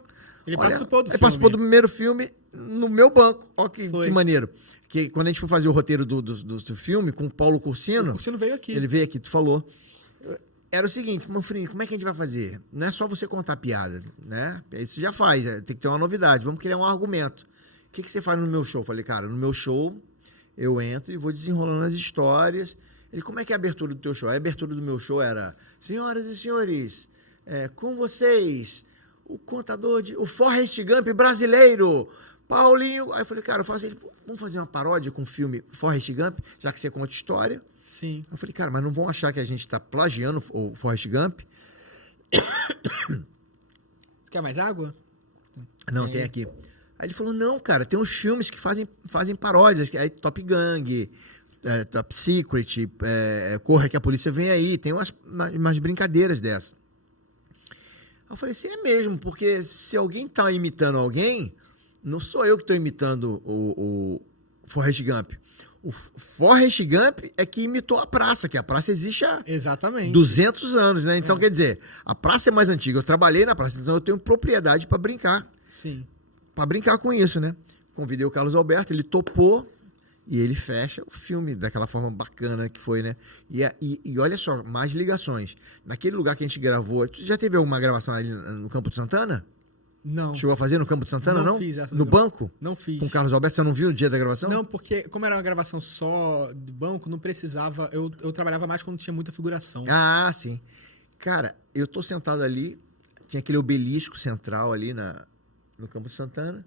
Participou do filme. Ele participou do primeiro filme no meu banco. Olha que maneiro. Que quando a gente foi fazer o roteiro do filme com o Paulo Cursino... O Cursino veio aqui. Ele veio aqui, tu falou. Era o seguinte, Manfrini, como é que a gente vai fazer? Não é só você contar piada, né? Isso já faz, tem que ter uma novidade. Vamos criar um argumento. O que você faz no meu show? Eu falei, cara, no meu show eu entro e vou desenrolando as histórias. Ele, como é que é a abertura do teu show? A abertura do meu show era, senhoras e senhores, com vocês, o contador o Forrest Gump brasileiro, Paulinho. Aí eu falei, cara, vamos fazer uma paródia com o filme Forrest Gump, já que você conta história. Sim. Eu falei, cara, mas não vão achar que a gente está plagiando o Forrest Gump? Você quer mais água? Não, tem aqui. Aí ele falou, não, cara, tem uns filmes que fazem paródias, aí Top Gang, Top Secret, Corra que a Polícia Vem Aí, tem umas brincadeiras dessas. Aí eu falei assim, é mesmo, porque se alguém está imitando alguém, não sou eu que estou imitando o Forrest Gump. O Forrest Gump é que imitou a praça, que a praça existe há 200 anos, né? Então, quer dizer, a praça é mais antiga. Eu trabalhei na praça, então eu tenho propriedade para brincar. Sim. Para brincar com isso, né? Convidei o Carlos Alberto, ele topou e ele fecha o filme daquela forma bacana que foi, né? E olha só, mais ligações. Naquele lugar que a gente gravou, tu já teve alguma gravação ali no Campo de Santana? Não. Chegou a fazer no Campo de Santana, não? Não fiz essa. No banco? Não fiz. Com o Carlos Alberto, você não viu o dia da gravação? Não, porque como era uma gravação só do banco, não precisava... Eu trabalhava mais quando tinha muita figuração. Ah, sim. Cara, eu tô sentado ali, tinha aquele obelisco central ali no Campo de Santana,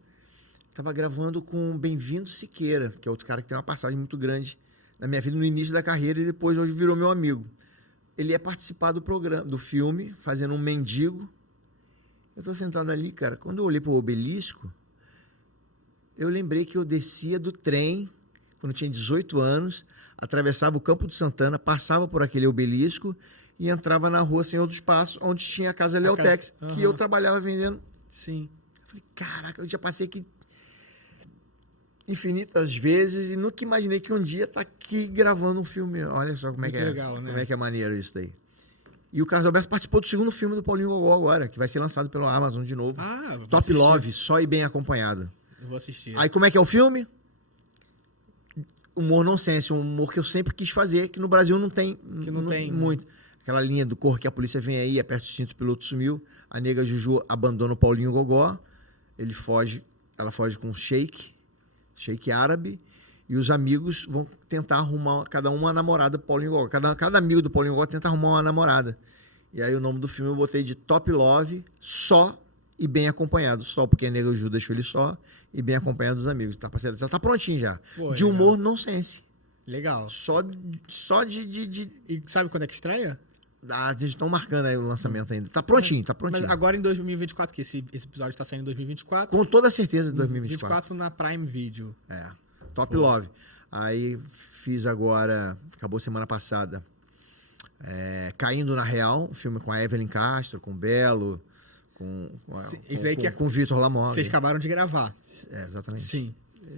tava gravando com o Bem-vindo Siqueira, que é outro cara que tem uma passagem muito grande na minha vida no início da carreira e depois hoje virou meu amigo. Ele ia participar do filme, fazendo um mendigo. Eu tô sentado ali, cara, quando eu olhei pro obelisco, eu lembrei que eu descia do trem, quando eu tinha 18 anos, atravessava o Campo de Santana, passava por aquele obelisco e entrava na rua Senhor dos Passos, onde tinha a Casa Leotex, que eu trabalhava vendendo. Sim. Eu falei, caraca, eu já passei aqui infinitas vezes e nunca imaginei que um dia tá aqui gravando um filme. Olha só como é Muito que é. legal, né? Como é que é maneiro isso daí. E o Carlos Alberto participou do segundo filme do Paulinho Gogó agora, que vai ser lançado pelo Amazon de novo. Ah, vou Top assistir. Love, Só e Bem Acompanhado. Eu vou assistir. Aí como é que é o filme? Humor nonsense, um humor que eu sempre quis fazer, que no Brasil não tem, Que não tem muito. Aquela linha do corre que a polícia vem aí, aperta o cinto, o piloto sumiu, a nega Juju abandona o Paulinho Gogó, ela foge com um sheik árabe, e os amigos vão tentar arrumar, cada um uma namorada do Paulinho Gogó. Cada amigo do Paulinho Gogó tenta arrumar uma namorada. E aí o nome do filme eu botei de Top Love, Só e Bem Acompanhado. Só porque a nega Juju deixou ele só, e bem acompanhado dos amigos. Tá, parceiro? Já tá prontinho já. Pô, de legal. humor nonsense. Legal. Só de... E sabe quando é que estreia? Ah, eles estão marcando aí o lançamento ainda. Tá prontinho, tá prontinho. Mas agora em 2024, que esse episódio tá saindo em 2024. Com toda a certeza de 2024. 24 na Prime Video. É. Top Love. Aí fiz agora, acabou semana passada, Caindo na Real, um filme com a Evelyn Castro, com o Belo, com o Vitor Lamor. Vocês acabaram de gravar. Exatamente. Sim.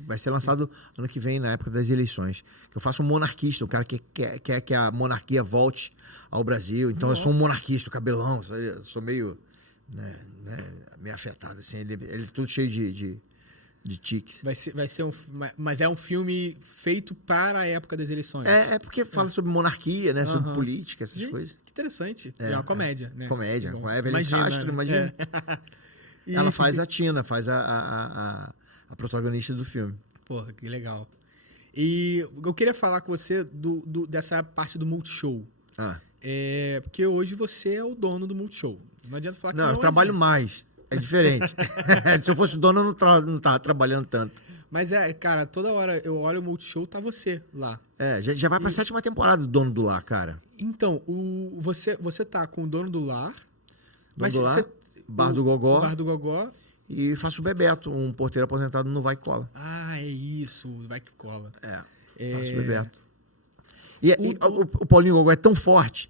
Vai ser lançado ano que vem, na época das eleições. Eu faço um monarquista, o cara que quer que a monarquia volte ao Brasil. Então eu sou um monarquista, cabelão, sou meio, meio afetado, assim. Ele é tudo cheio de tique. Vai ser mas é um filme feito para a época das eleições. É porque fala sobre monarquia, né? Sobre política, essas coisas. Que interessante. É uma comédia, né? Comédia, Bom, com a Evelyn Castro, imagina. Ela faz a Tina, faz a protagonista do filme. Porra, que legal. E eu queria falar com você dessa parte do Multishow. Porque hoje você é o dono do Multishow. Não adianta falar que não, eu hoje. trabalho mais. É diferente. Se eu fosse dono, eu não tava trabalhando tanto. Mas cara, toda hora eu olho o Multishow, tá você lá. Já vai pra 7ª temporada do Dono do Lar, cara. Então, você tá com o Dono do Lar. Dono do Lar, Bar do Gogó. Bar do Gogó. E faço o Bebeto, um porteiro aposentado no Vai que Cola. Ah, é isso, Vai que Cola. Faço o Bebeto. E o Paulinho Gogó é tão forte,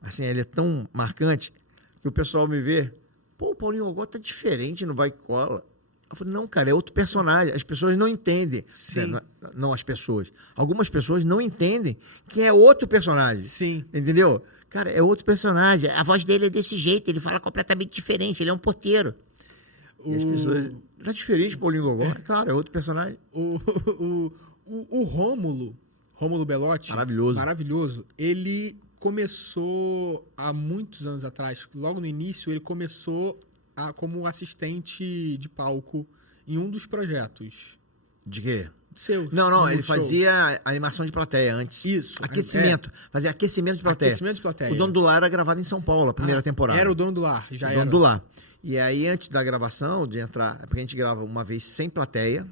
assim, ele é tão marcante, que o pessoal me vê, pô, o Paulinho Gogó tá diferente no Vai que Cola. Eu falei, não, cara, é outro personagem. As pessoas não entendem. Sim. Não as pessoas. Algumas pessoas não entendem que é outro personagem. Sim. Entendeu? Cara, é outro personagem. A voz dele é desse jeito, ele fala completamente diferente, ele é um porteiro. E as pessoas... Tá diferente o Paulinho Gogó. Claro, é outro personagem. O Rômulo Belotti... Maravilhoso. Ele começou há muitos anos atrás. Logo no início, ele começou como assistente de palco em um dos projetos. De quê? Seu. Não, ele fazia animação de plateia antes. Isso. Aquecimento. Fazia aquecimento de plateia. Aquecimento de plateia. O Dono do Lar era gravado em São Paulo, a primeira temporada. Era o Dono do Lar, já era. Dono do Lar. E aí, antes da gravação, de entrar... É porque a gente grava uma vez sem plateia,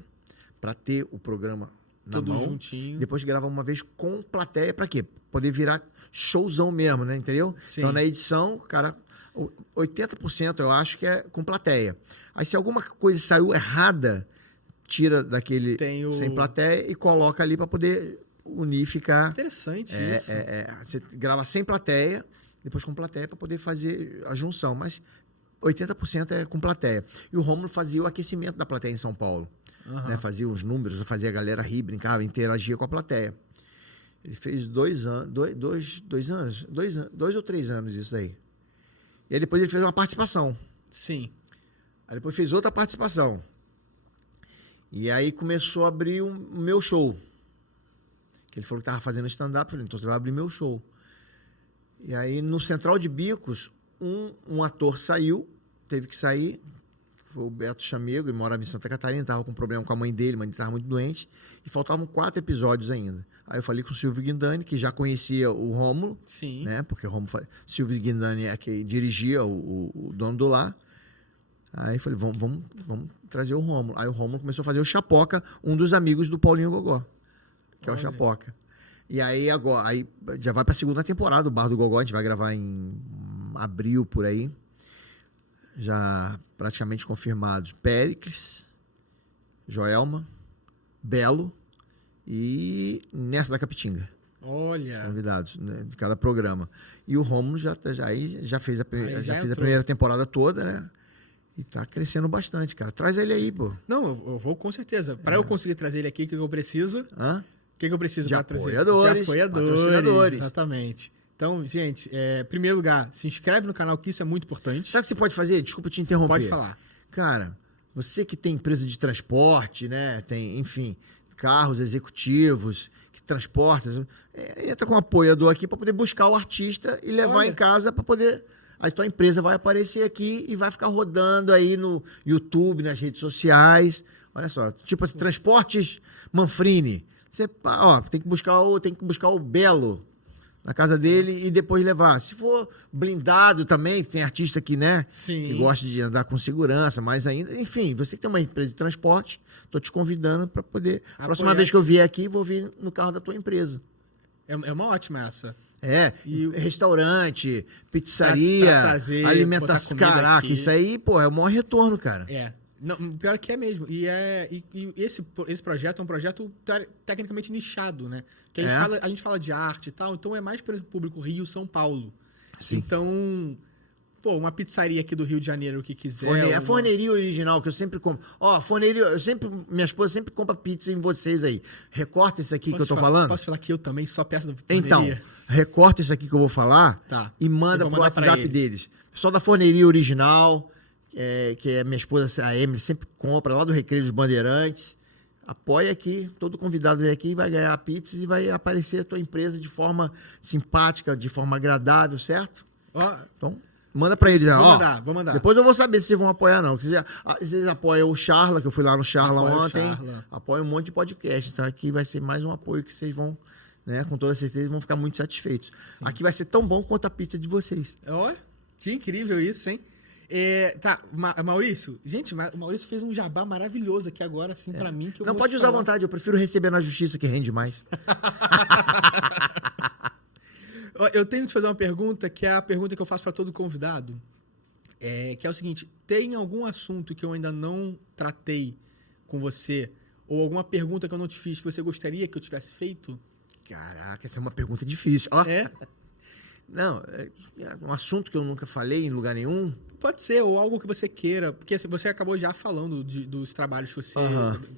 pra ter o programa na Tudo mão. juntinho. Depois grava uma vez com plateia, pra quê? Poder virar showzão mesmo, né? Entendeu? Sim. Então, na edição, cara... 80% eu acho que é com plateia. Aí, se alguma coisa saiu errada, tira daquele sem plateia e coloca ali pra poder unificar. Interessante isso. Você grava sem plateia, depois com plateia pra poder fazer a junção. Mas 80% é com plateia. E o Rômulo fazia o aquecimento da plateia em São Paulo. Né? Fazia os números, fazia a galera rir, brincava, interagia com a plateia. Ele fez 2 ou 3 anos isso aí. E aí depois ele fez uma participação. Sim. Aí depois fez outra participação. E aí começou a abrir o meu show. Que ele falou que estava fazendo stand-up. Eu falei, então você vai abrir meu show. E aí no Central de Bicos, um ator saiu, teve que sair. Foi o Beto Chamego, ele morava em Santa Catarina, estava com problema com a mãe dele, mas ele estava muito doente. E faltavam 4 episódios ainda. Aí eu falei com o Silvio Guindani, que já conhecia o Rômulo. Sim. Né? Porque o Rômulo Silvio Guindani é quem dirigia o Dono do Lar. Aí eu falei, vamos trazer o Rômulo. Aí o Rômulo começou a fazer o Chapoca, um dos amigos do Paulinho Gogó, que é o Chapoca. E aí agora já vai para a 2ª temporada, o Bar do Gogó, a gente vai gravar em abril, por aí. Já praticamente confirmados Péricles, Joelma, Belo e Nessa da Capitinga. Olha. Convidados, né, de cada programa. E o Rômulo já fez a primeira temporada toda, né? E tá crescendo bastante, cara. Traz ele aí, pô. Não, eu vou com certeza. Para eu conseguir trazer ele aqui, o que eu preciso? Hã? O que eu preciso De para trazer? apoiadores, De apoiadores. patrocinadores. Exatamente. Então, gente, em primeiro lugar, se inscreve no canal, que isso é muito importante. Sabe o que você pode fazer? Desculpa te interromper. Pode falar. Cara, você que tem empresa de transporte, né? Tem, enfim, carros executivos que transportam, entra com um apoiador aqui para poder buscar o artista e levar Olha. em casa para poder... A tua empresa vai aparecer aqui e vai ficar rodando aí no YouTube, nas redes sociais. Olha só, tipo assim, Transportes Manfrini. Você, ó, tem que buscar o Belo na casa dele e depois levar. Se for blindado também, tem artista aqui, né? Sim. Que gosta de andar com segurança, mais ainda. Enfim, você que tem uma empresa de transporte, tô te convidando para poder... A próxima vez que eu vier aqui, vou vir no carro da tua empresa. É uma ótima essa. E restaurante, pizzaria, pra trazer, alimentação. botar comida Caraca, aqui. isso aí, pô, é o maior retorno, cara. Não, pior que é mesmo. E esse projeto é um projeto tecnicamente nichado, né? Que a gente fala de arte e tal, então é mais para o público Rio, São Paulo. Sim. Então, pô, uma pizzaria aqui do Rio de Janeiro que quiser... A forneria original, que eu sempre compro. Ó, forneria, minha esposa sempre compra pizza em vocês aí. Recorta isso aqui que eu tô falando. Posso falar que eu também só peço da forneria? Então, recorta isso aqui que eu vou falar e manda vou pro mandar pra WhatsApp eles. deles. Pessoal da forneria original, que é minha esposa, a Emily, sempre compra lá do Recreio dos Bandeirantes. Apoia aqui, todo convidado vem aqui, vai ganhar a pizza e vai aparecer a tua empresa de forma simpática, de forma agradável, certo? Então, manda pra eles. Vou mandar. Depois eu vou saber se vocês vão apoiar, não. Vocês apoiam o Charla, que eu fui lá no Charla Apoio o ontem. Charla. Apoiam um monte de podcast. Então aqui vai ser mais um apoio que vocês vão, né, com toda certeza, vão ficar muito satisfeitos. Sim. Aqui vai ser tão bom quanto a pizza de vocês. Olha, que incrível isso, hein? Maurício. Gente, o Maurício fez um jabá maravilhoso aqui agora, assim, pra mim. Que eu não, vou pode usar à vontade. Eu prefiro receber na justiça, que rende mais. Eu tenho que te fazer uma pergunta, que é a pergunta que eu faço para todo convidado, que é o seguinte: tem algum assunto que eu ainda não tratei com você, ou alguma pergunta que eu não te fiz que você gostaria que eu tivesse feito? Caraca, essa é uma pergunta difícil. Ó. Não, é um assunto que eu nunca falei em lugar nenhum. Pode ser, ou algo que você queira, porque assim, você acabou já falando dos trabalhos que você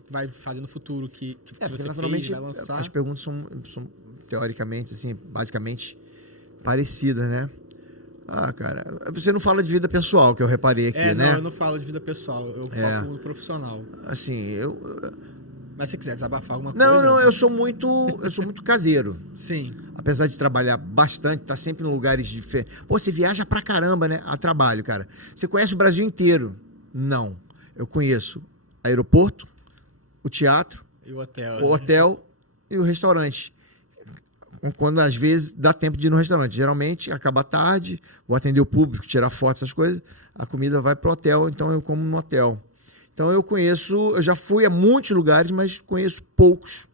vai fazer no futuro, que você naturalmente fez, vai lançar. As perguntas são teoricamente, assim, basicamente parecidas, né? Cara, você não fala de vida pessoal, que eu reparei aqui, né? Não, eu não falo de vida pessoal, eu foco no profissional. Assim, Mas se você quiser desabafar alguma coisa... Não, eu sou muito caseiro. Sim. Apesar de trabalhar bastante, tá sempre em lugares diferentes. Pô, você viaja pra caramba, né? A trabalho, cara. Você conhece o Brasil inteiro? Não. Eu conheço aeroporto, o teatro, o hotel e o restaurante. Quando às vezes dá tempo de ir no restaurante. Geralmente acaba tarde, vou atender o público, tirar fotos, essas coisas. A comida vai pro hotel, então eu como no hotel. Então eu já fui a muitos lugares, mas conheço poucos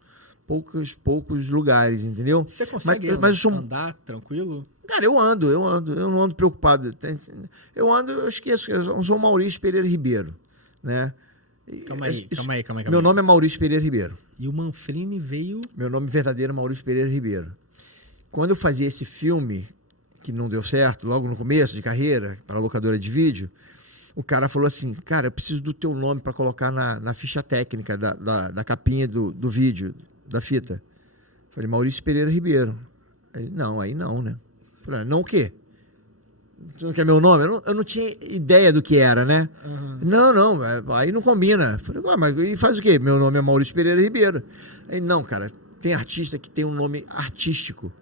lugares, entendeu? Você consegue andar tranquilo? Cara, eu não ando preocupado. Eu esqueço, eu sou o Maurício Pereira Ribeiro, né? Calma aí. Meu nome é Maurício Pereira Ribeiro. E o Manfrini veio... Meu nome verdadeiro é Maurício Pereira Ribeiro. Quando eu fazia esse filme, que não deu certo, logo no começo de carreira, para a locadora de vídeo, o cara falou assim: cara, eu preciso do teu nome para colocar na ficha técnica da capinha do vídeo, da fita. Falei, Maurício Pereira Ribeiro. Aí não, né? Falei, não o quê? Você não quer meu nome? Eu não tinha ideia do que era, né? Não, aí não combina. Falei, mas e faz o quê? Meu nome é Maurício Pereira Ribeiro. Aí, não, cara, tem artista que tem um nome artístico.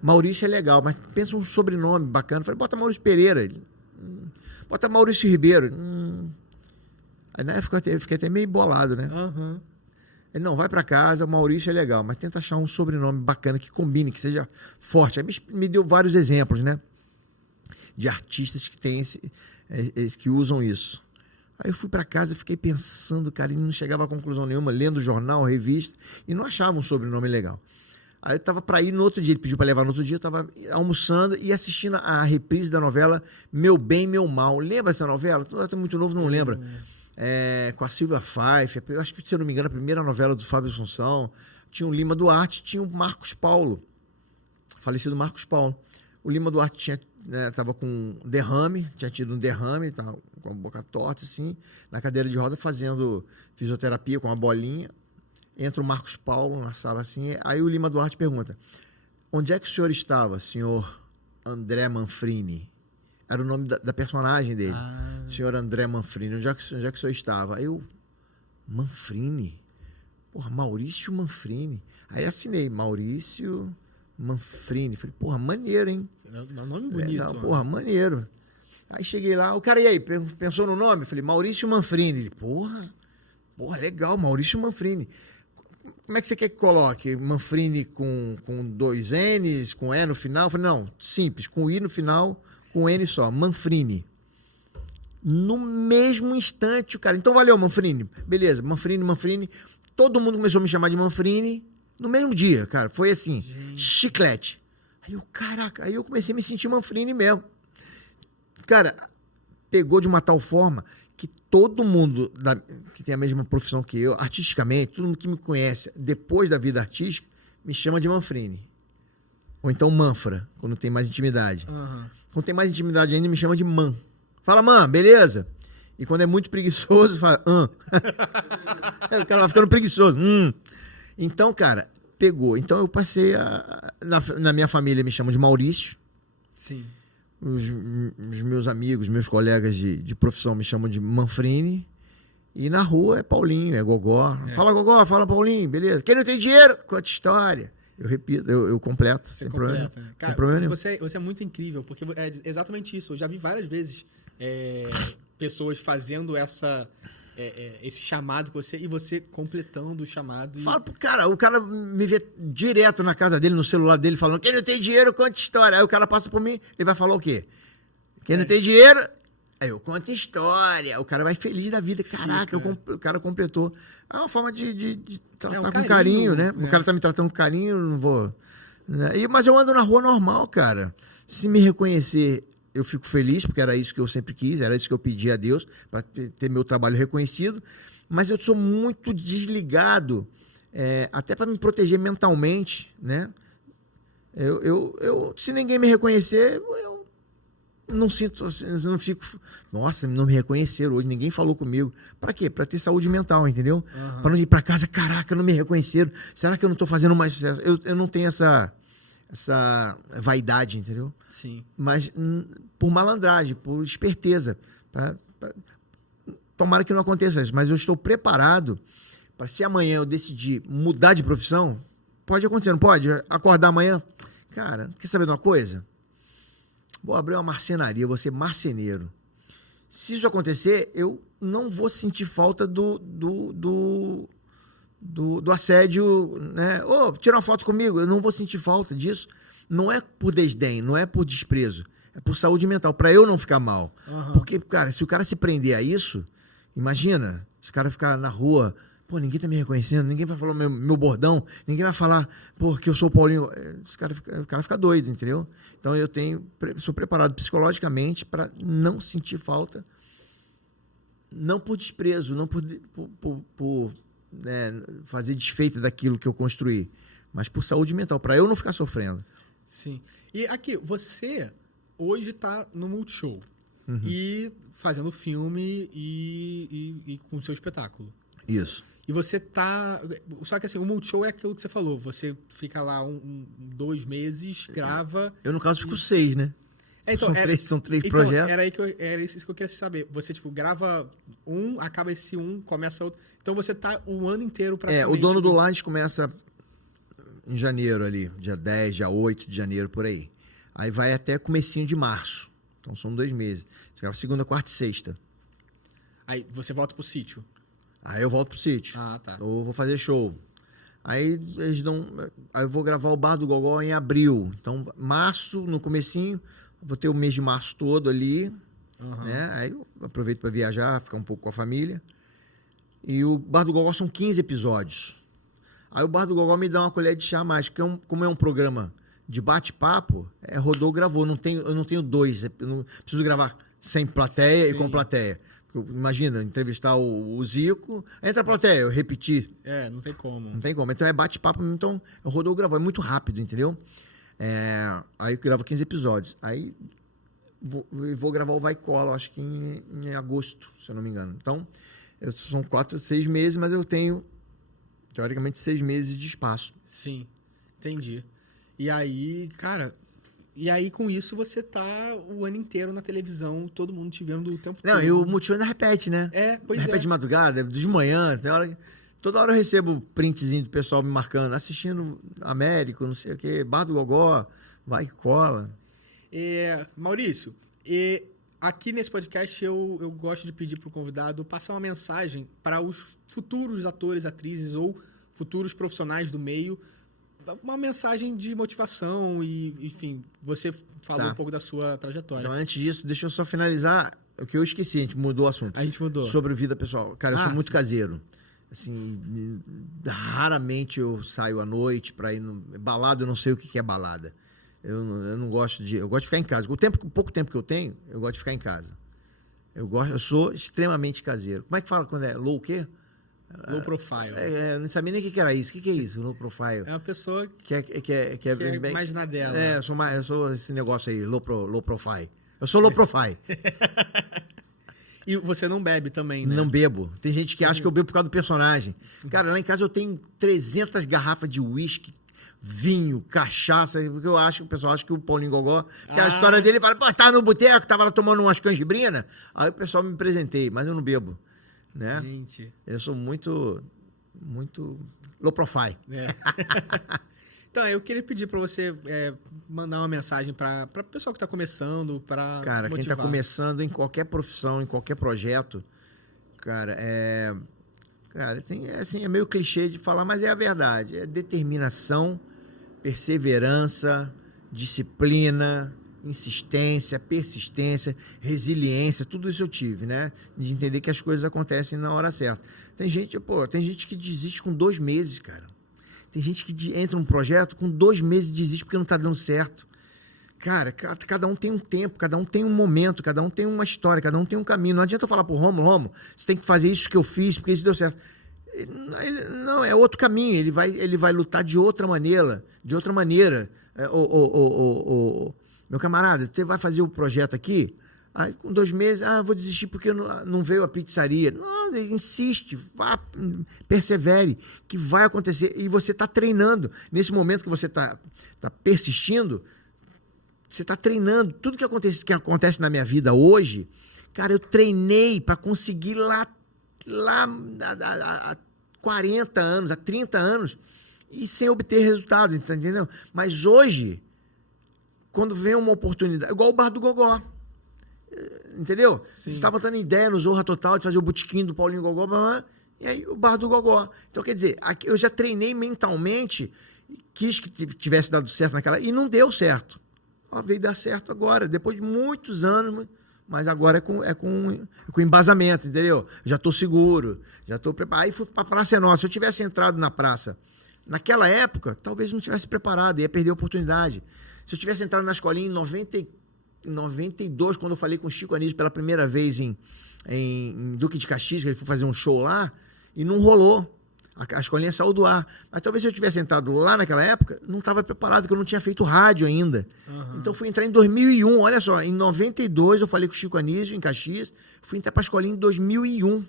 Maurício é legal, mas pensa um sobrenome bacana. Falei, bota Maurício Pereira. Bota Maurício Ribeiro. Aí, né, fiquei até meio bolado, né? Ele, não, vai pra casa, o Maurício é legal, mas tenta achar um sobrenome bacana que combine, que seja forte. Aí me deu vários exemplos, né? De artistas que tem que usam isso. Aí eu fui pra casa e fiquei pensando, cara, e não chegava a conclusão nenhuma, lendo jornal, revista, e não achava um sobrenome legal. Aí eu tava pra ir no outro dia, ele pediu pra levar no outro dia, eu tava almoçando e assistindo a reprise da novela Meu Bem, Meu Mal. Lembra essa novela? Eu tô muito novo, não lembra. Com a Silvia Pfeiffer, eu acho que, se eu não me engano, a primeira novela do Fábio Assunção. Tinha o Lima Duarte, tinha o Marcos Paulo, falecido Marcos Paulo. O Lima Duarte né, tava com derrame, tinha tido um derrame, tava com a boca torta, assim, na cadeira de roda, fazendo fisioterapia com uma bolinha. Entra o Marcos Paulo na sala, assim, aí o Lima Duarte pergunta: onde é que o senhor estava, senhor André Manfrini? Era o nome da personagem dele. Senhor André Manfrini. Onde é que o senhor estava? Aí eu, Manfrini? Porra, Maurício Manfrini. Aí assinei, Maurício Manfrini. Falei, porra, maneiro, hein? É um nome bonito. Porra, maneiro. Aí cheguei lá, o cara, e aí, pensou no nome? Falei, Maurício Manfrini. Ele, porra, legal, Maurício Manfrini. Como é que você quer que coloque? Manfrini com 2 N's, com E no final? Eu falei, não, simples, com I no final, com N só, Manfrini. No mesmo instante, o cara, então valeu, Manfrini. Beleza, Manfrini. Todo mundo começou a me chamar de Manfrini no mesmo dia, cara. Foi assim, chiclete. Aí eu, caraca, aí eu comecei a me sentir Manfrini mesmo. Cara, pegou de uma tal forma que todo mundo que tem a mesma profissão que eu, artisticamente, todo mundo que me conhece depois da vida artística, me chama de Manfrini. Ou então Manfra, quando tem mais intimidade. Quando tem mais intimidade ainda, me chama de Man. Fala, Man, beleza? E quando é muito preguiçoso, fala, o cara vai ficando preguiçoso. Então, cara, pegou. Então eu passei na minha família me chamam de Maurício. Sim. Os meus amigos, meus colegas de profissão me chamam de Manfrini. E na rua é Paulinho, é Gogó. Fala Gogó, fala Paulinho, beleza. Quem não tem dinheiro, conta história. Eu repito, eu completo. Você completa, né? Cara, sem problema nenhum. Você é muito incrível, porque é exatamente isso. Eu já vi várias vezes pessoas fazendo esse chamado com você e você completando o chamado. Fala pro cara, o cara me vê direto na casa dele, no celular dele, falando: quem não tem dinheiro, conta história. Aí o cara passa por mim, ele vai falar o quê? Quem não tem dinheiro, aí eu conto história. O cara vai feliz da vida. Caraca, o cara completou. É uma forma de tratar com carinho, né? O cara tá me tratando com carinho, eu não vou... Né? Mas eu ando na rua normal, cara. Se me reconhecer, eu fico feliz, porque era isso que eu sempre quis, era isso que eu pedi a Deus, para ter meu trabalho reconhecido. Mas eu sou muito desligado, até para me proteger mentalmente, né? Se ninguém me reconhecer, eu não sinto, não fico... Nossa, não me reconheceram hoje, ninguém falou comigo. Para quê? Para ter saúde mental, entendeu? Para não ir para casa, caraca, não me reconheceram. Será que eu não estou fazendo mais sucesso? Eu não tenho essa vaidade, entendeu? Sim. Mas por malandragem, por esperteza. Tomara que não aconteça isso, mas eu estou preparado para, se amanhã eu decidir mudar de profissão, pode acontecer, não pode? Acordar amanhã, cara, quer saber de uma coisa? Vou abrir uma marcenaria, vou ser marceneiro. Se isso acontecer, eu não vou sentir falta do assédio, né? Tira uma foto comigo. Eu não vou sentir falta disso. Não é por desdém, não é por desprezo. É por saúde mental, para eu não ficar mal. Porque, cara, se o cara se prender a isso, imagina, se o cara ficar na rua, pô, ninguém tá me reconhecendo, ninguém vai falar meu bordão, ninguém vai falar, pô, que eu sou o Paulinho. O cara fica doido, entendeu? Então eu sou preparado psicologicamente para não sentir falta, não por desprezo, não por fazer desfeita daquilo que eu construí, mas por saúde mental, para eu não ficar sofrendo. Sim. E aqui, você hoje tá no Multishow e fazendo filme e com o seu espetáculo. Isso. E você tá... Só que assim, o Multishow é aquilo que você falou. Você fica lá 2 meses, grava... Eu, no caso, fico 6, né? Então, são três projetos. Era isso que eu queria saber. Você, tipo, grava acaba esse começa outro. Então você tá um ano inteiro pra... O Dono do Lar começa em janeiro ali, dia 10, dia 8 de janeiro, por aí. Aí vai até comecinho de março. Então são 2 meses. Você grava segunda, quarta e sexta. Aí você volta pro sítio. Aí eu volto pro sítio. Ah, tá. Ou vou fazer show. Aí eles dão... Aí eu vou gravar o Bar do Gogó em abril. Então, março, no comecinho, vou ter o mês de março todo ali. Né? Aí eu aproveito para viajar, ficar um pouco com a família. E o Bar do Gogó são 15 episódios. Aí o Bar do Gogó me dá uma colher de chá a mais, porque como é um programa de bate-papo, rodou, gravou. Eu não tenho 2. Eu não preciso gravar sem plateia e com plateia. Imagina, entrevistar o Zico, entra a plateia, eu repetir. Não tem como. Não tem como. Então é bate-papo, então eu rodou, gravou. É muito rápido, entendeu? Aí eu gravo 15 episódios. Aí vou gravar o Vai Cola, acho que em agosto, se eu não me engano. Então, são 4, 6 meses, mas eu tenho, teoricamente, 6 meses de espaço. Sim, entendi. E aí, cara... E aí, com isso, você tá o ano inteiro na televisão, todo mundo te vendo o tempo todo. Não, e o Multishow ainda repete, né? Pois repete de madrugada, de manhã, toda hora eu recebo printzinho do pessoal me marcando, assistindo Américo, não sei o quê, Bar do Gogó, Vai Cola. Maurício, aqui nesse podcast eu gosto de pedir pro convidado passar uma mensagem para os futuros atores, atrizes ou futuros profissionais do meio, uma mensagem de motivação e, enfim, você falou um pouco da sua trajetória. Então, antes disso, deixa eu só finalizar o que eu esqueci, a gente mudou o assunto. A gente mudou. Sobre vida pessoal. Cara, eu sou muito caseiro. Assim, raramente eu saio à noite pra ir no... Balada, eu não sei o que é balada. Eu não gosto de... Eu gosto de ficar em casa. O pouco tempo que eu tenho, eu gosto de ficar em casa. Eu sou extremamente caseiro. Como é que fala quando é low o quê? Low profile. Eu não sabia nem o que era isso. O que é isso, low profile? É uma pessoa que é bem, mais na dela. Eu sou esse negócio aí, low profile. Eu sou low profile. E você não bebe também, né? Não bebo. Tem gente que acha que eu bebo por causa do personagem. Cara, lá em casa eu tenho 300 garrafas de uísque, vinho, cachaça, porque eu acho, o pessoal acha que o Paulinho Gogó, que a história dele fala, pô, tava no boteco, tava lá tomando umas canjibrina, aí o pessoal me presentei, mas eu não bebo. Né? Gente. Eu sou muito low profile. Então, eu queria pedir para você mandar uma mensagem para o pessoal que está começando, para Cara, motivar. Quem está começando em qualquer profissão, em qualquer projeto, cara, é meio clichê de falar, mas é a verdade. É determinação, perseverança, disciplina, insistência, persistência, resiliência, tudo isso eu tive, né? De entender que as coisas acontecem na hora certa. Tem gente que desiste com 2 meses, cara. Tem gente que entra num projeto com 2 meses e desiste porque não está dando certo. Cara, cada um tem um tempo, cada um tem um momento, cada um tem uma história, cada um tem um caminho. Não adianta eu falar pro Rômulo, você tem que fazer isso que eu fiz porque isso deu certo. Não, é outro caminho. Ele vai lutar de outra maneira. Meu camarada, você vai fazer o projeto aqui, com 2 meses, vou desistir porque não veio a pizzaria. Não, insiste, vá, persevere, que vai acontecer. E você está treinando. Nesse momento que você está persistindo, você está treinando. Tudo que acontece na minha vida hoje, cara, eu treinei para conseguir lá há 40 anos, há 30 anos, e sem obter resultado, tá entendendo? Mas hoje, quando vem uma oportunidade, igual o Bar do Gogó, entendeu? Você estava dando ideia no Zorra Total de fazer o botequim do Paulinho Gogó, e aí o Bar do Gogó. Então, quer dizer, aqui eu já treinei mentalmente, quis que tivesse dado certo naquela, e não deu certo. Veio dar certo agora, depois de muitos anos, mas agora é com embasamento, entendeu? Já estou seguro, já estou preparado. Aí fui para a Praça é Nossa. Se eu tivesse entrado na praça naquela época, talvez não tivesse preparado, ia perder a oportunidade. Se eu tivesse entrado na escolinha em 92, quando eu falei com o Chico Anísio pela primeira vez em Duque de Caxias, que ele foi fazer um show lá, e não rolou. A escolinha saiu do ar. Mas talvez se eu tivesse entrado lá naquela época, não estava preparado, porque eu não tinha feito rádio ainda. Uhum. Então, fui entrar em 2001. Olha só, em 92 eu falei com o Chico Anísio, em Caxias. Fui entrar para a escolinha em 2001.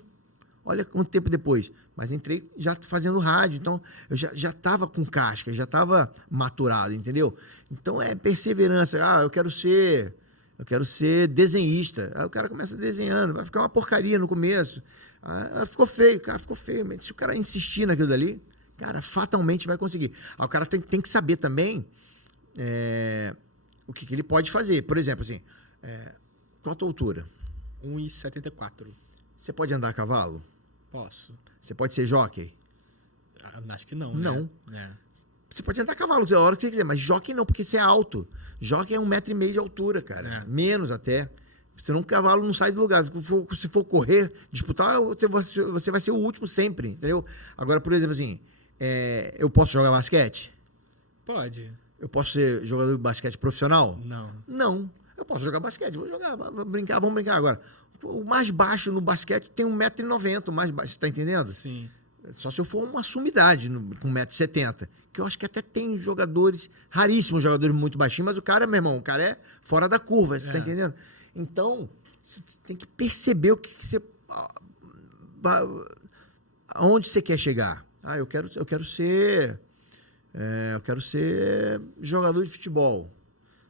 Olha quanto tempo depois. Mas entrei já fazendo rádio. Então, eu já estava com casca, já estava maturado, entendeu? Então, é perseverança. Eu quero ser desenhista. Aí o cara começa desenhando. Vai ficar uma porcaria no começo. Ficou feio, cara, ficou feio. Mas se o cara insistir naquilo dali, cara, fatalmente vai conseguir. O cara tem que saber também o que ele pode fazer. Por exemplo, assim, qual a tua altura? 1,74. Você pode andar a cavalo? Posso. Você pode ser jockey? Acho que não, Não. Né? Você pode andar a cavalo a hora que você quiser, mas jockey não, porque você é alto. Jockey é 1,5 m de altura, cara. Menos até. Senão o cavalo não sai do lugar. Se for correr, disputar, você vai ser o último sempre, entendeu? Agora, por exemplo, assim, eu posso jogar basquete? Pode. Eu posso ser jogador de basquete profissional? Não. Não. Eu posso jogar basquete, vou jogar, vamos brincar agora. O mais baixo no basquete tem 1,90 m, o mais baixo, você tá entendendo? Sim. Só se eu for uma sumidade com 1,70 m. Que eu acho que até tem jogadores, raríssimos jogadores muito baixinhos, mas o cara, meu irmão, o cara é fora da curva, você tá entendendo? Então, você tem que perceber o que você... aonde você quer chegar. Eu quero ser jogador de futebol.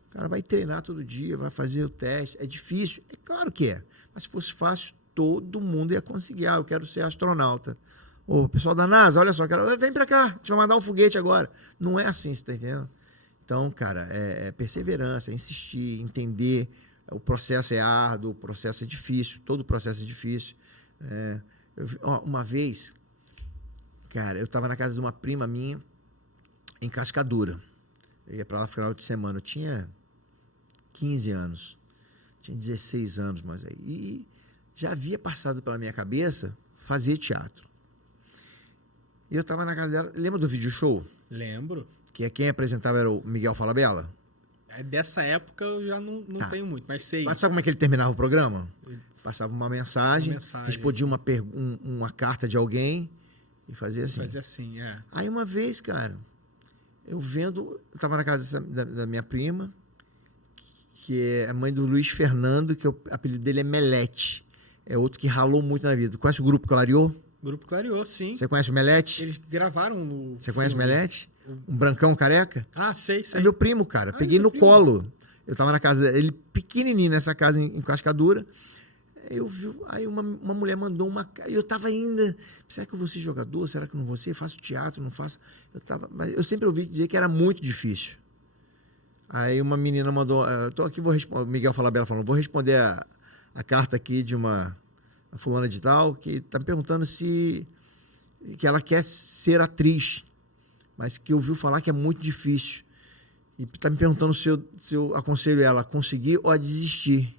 O cara vai treinar todo dia, vai fazer o teste. É difícil? É claro que é. Mas se fosse fácil, todo mundo ia conseguir. Eu quero ser astronauta. O pessoal da NASA, olha só, vem pra cá, a gente vai mandar um foguete agora. Não é assim, você tá entendendo? Então, cara, é perseverança, é insistir, entender. O processo é árduo, o processo é difícil, todo o processo é difícil. Uma vez, cara, eu estava na casa de uma prima minha, em Cascadura. Eu ia para lá no final de semana. Eu tinha 15 anos, tinha 16 anos, mas aí. E já havia passado pela minha cabeça fazer teatro. E eu estava na casa dela. Lembra do vídeo show? Lembro. Que quem apresentava era o Miguel Falabella? Dessa época eu já não tenho muito, mas sei. Mas sabe como é que ele terminava o programa? Passava uma mensagem, respondia uma carta de alguém e fazia assim. Fazia assim, Aí uma vez, cara, eu estava na casa da minha prima, que é a mãe do Luiz Fernando, que o apelido dele é Melete. É outro que ralou muito na vida. Conhece o Grupo Clareou? Grupo Clareou, sim. Você conhece o Melete? Eles gravaram no... Você conhece o Melete? Um brancão careca? Sei. É meu primo, cara. Peguei no colo. Eu tava na casa dele, pequenininho nessa casa em Cascadura. Eu vi, aí uma mulher mandou eu tava ainda, será que eu vou ser jogador? Será que eu não vou ser? Faço teatro, não faço? Mas eu sempre ouvi dizer que era muito difícil. Aí uma menina mandou, tô aqui, vou responder, o Miguel Falabella falando, vou responder a carta aqui de a fulana de tal, que tá me perguntando que ela quer ser atriz, mas que ouviu falar que é muito difícil. E tá me perguntando se eu aconselho ela a conseguir ou a desistir.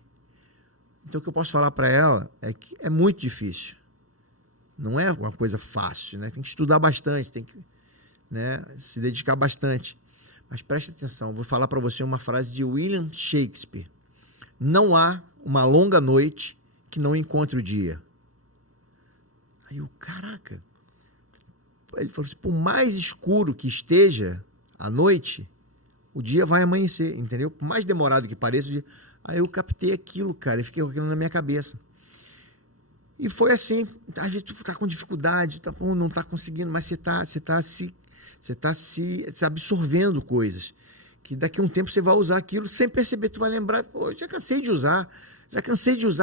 Então, o que eu posso falar para ela é que é muito difícil. Não é uma coisa fácil, né? Tem que estudar bastante, tem que, né, se dedicar bastante. Mas preste atenção, vou falar para você uma frase de William Shakespeare. Não há uma longa noite que não encontre o dia. Aí eu, caraca. Ele falou assim, por mais escuro que esteja a noite, o dia vai amanhecer, entendeu? Por mais demorado que pareça, o dia... Aí eu captei aquilo, cara, e fiquei com aquilo na minha cabeça. E foi assim, às vezes tu tá com dificuldade, não tá conseguindo, mas você tá se absorvendo coisas, que daqui a um tempo você vai usar aquilo, sem perceber, tu vai lembrar, pô, já cansei de usar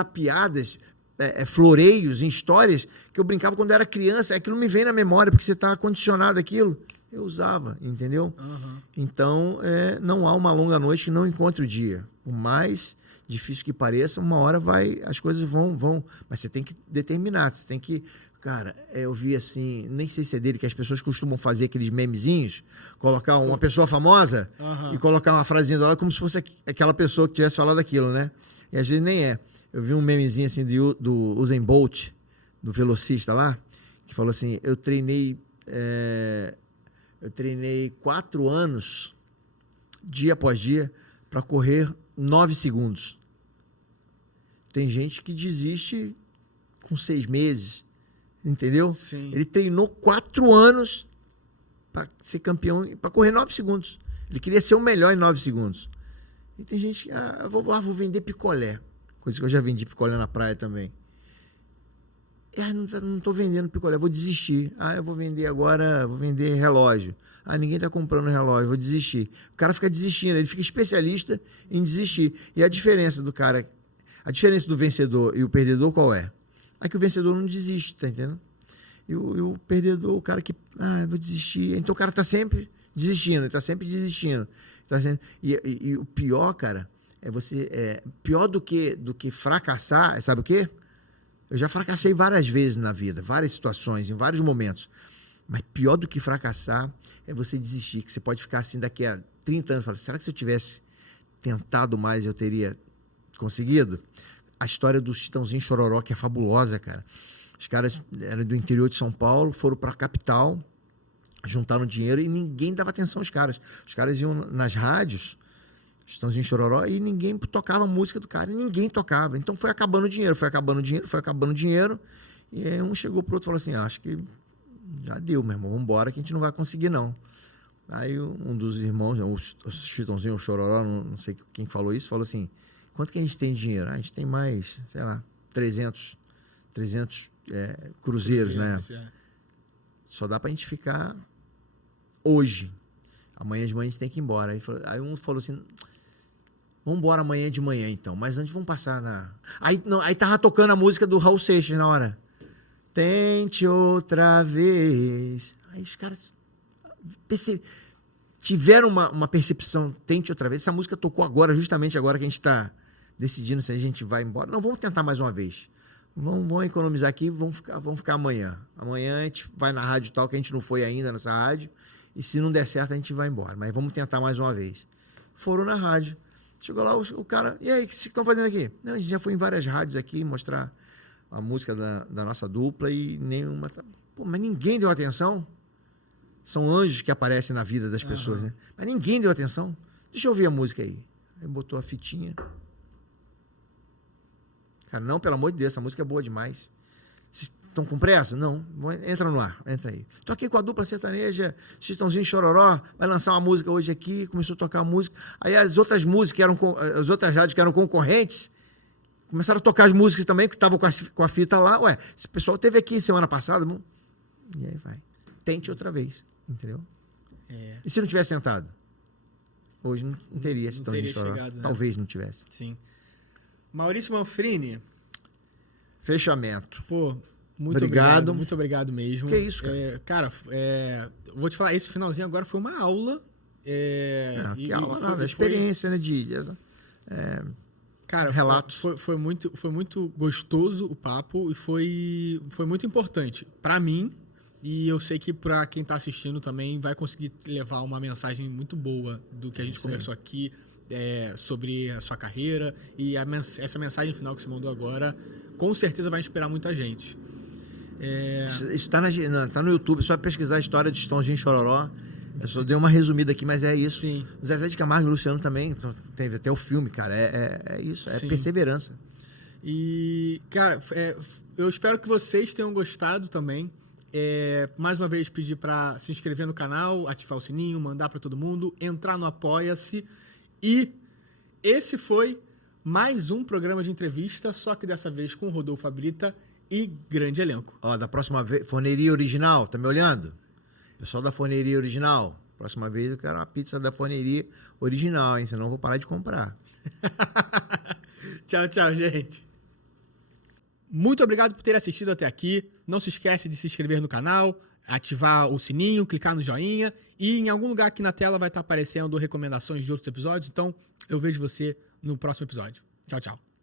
piadas, floreios em histórias, que eu brincava quando eu era criança, aquilo me vem na memória, porque você tá condicionado àquilo. Eu usava, entendeu? Uhum. Então, não há uma longa noite que não encontre o dia. Por mais difícil que pareça, uma hora as coisas vão. Mas você tem que determinar, você tem que... Cara, eu vi assim, nem sei se é dele, que as pessoas costumam fazer aqueles memezinhos, colocar uma pessoa famosa e colocar uma frasinha do lado como se fosse aquela pessoa que tivesse falado aquilo, né? E às vezes nem é. Eu vi um memezinho assim do Usain Bolt, do velocista lá, que falou assim, eu treinei 4 anos, dia após dia, para correr 9 segundos. Tem gente que desiste com 6 meses, entendeu? Sim. Ele treinou 4 anos para ser campeão, para correr 9 segundos. Ele queria ser o melhor em 9 segundos. E tem gente que, vou vender picolé. Coisa que eu já vendi picolé na praia também. Não estou vendendo picolé, vou desistir. Eu vou vender agora, vou vender relógio. Ninguém está comprando relógio, vou desistir. O cara fica desistindo, ele fica especialista em desistir. E a diferença do vencedor e o perdedor qual é? É que o vencedor não desiste, tá entendendo? E o perdedor, o cara que, vou desistir. Então o cara está sempre desistindo, ele está sempre desistindo. E o pior, cara, pior do que fracassar, sabe o quê? Eu já fracassei várias vezes na vida, várias situações, em vários momentos. Mas pior do que fracassar é você desistir, que você pode ficar assim daqui a 30 anos, falar, será que se eu tivesse tentado mais eu teria conseguido? A história do Chitãozinho Chororó, que é fabulosa, cara. Os caras eram do interior de São Paulo, foram para a capital, juntaram dinheiro e ninguém dava atenção aos caras. Os caras iam nas rádios, Chitãozinho Chororó, e ninguém tocava a música do cara, e ninguém tocava. Então foi acabando o dinheiro, e aí um chegou pro outro e falou assim, acho que já deu, meu irmão, vambora que a gente não vai conseguir, não. Aí um dos irmãos, o Chitãozinho, o Chororó, não sei quem falou isso, falou assim, quanto que a gente tem de dinheiro? A gente tem mais, sei lá, 300 cruzeiros, né? É. Só dá pra gente ficar hoje. Amanhã de manhã a gente tem que ir embora. Aí um falou assim, vamos embora amanhã de manhã então, mas antes vamos passar na... Aí tava tocando a música do Raul Seixas na hora. Tente outra vez. Aí os caras tiveram uma percepção, tente outra vez. Essa música tocou agora, justamente agora que a gente está decidindo se a gente vai embora. Não, vamos tentar mais uma vez. Vamos economizar aqui, vamos ficar amanhã. Amanhã a gente vai na rádio tal, que a gente não foi ainda nessa rádio. E se não der certo, a gente vai embora. Mas vamos tentar mais uma vez. Foram na rádio. Chegou lá o cara, e aí, o que vocês estão fazendo aqui? Não, a gente já foi em várias rádios aqui mostrar a música da nossa dupla e nenhuma... Pô, mas ninguém deu atenção. São anjos que aparecem na vida das pessoas, né? Mas ninguém deu atenção. Deixa eu ouvir a música aí. Aí botou a fitinha. Cara, não, pelo amor de Deus, essa música é boa demais. Vocês estão com pressa? Não. Entra no ar, entra aí. Tô aqui com a dupla sertaneja, Chitãozinho Chororó, vai lançar uma música hoje aqui, começou a tocar a música. Aí as outras músicas, as outras rádios que eram concorrentes, começaram a tocar as músicas também, que estavam com a fita lá. Ué, esse pessoal teve aqui semana passada. E aí vai. Tente outra vez, entendeu? É. E se não tivesse sentado? Hoje não teria esse tom de chegado, né? Talvez não tivesse. Sim. Maurício Manfrini. Fechamento. Pô, muito obrigado. Muito obrigado mesmo. Que isso, cara? Vou te falar, esse finalzinho agora foi uma aula. Que aula, da experiência, né? Cara, relatos. Foi muito gostoso o papo e foi muito importante para mim. E eu sei que para quem está assistindo também vai conseguir levar uma mensagem muito boa do que a gente conversou aqui sobre a sua carreira. E essa mensagem final que você mandou agora, com certeza vai inspirar muita gente. Isso tá no YouTube, só pesquisar a história de Chitãozinho Chororó. Eu só dei uma resumida aqui, mas é isso. Sim. O Zezé de Camargo e o Luciano também, teve até o filme, cara. É isso, é perseverança. E, cara, eu espero que vocês tenham gostado também. Mais uma vez, pedir para se inscrever no canal, ativar o sininho, mandar para todo mundo, entrar no Apoia-se. E esse foi mais um programa de entrevista, só que dessa vez com Rodolfo Fabrita e grande elenco. Ó, da próxima vez, Forneria Original, tá me olhando? Pessoal da Forneria Original, próxima vez eu quero uma pizza da Forneria Original, hein? Senão eu vou parar de comprar. Tchau, tchau, gente. Muito obrigado por ter assistido até aqui. Não se esquece de se inscrever no canal, ativar o sininho, clicar no joinha e em algum lugar aqui na tela vai estar aparecendo recomendações de outros episódios. Então, eu vejo você no próximo episódio. Tchau, tchau.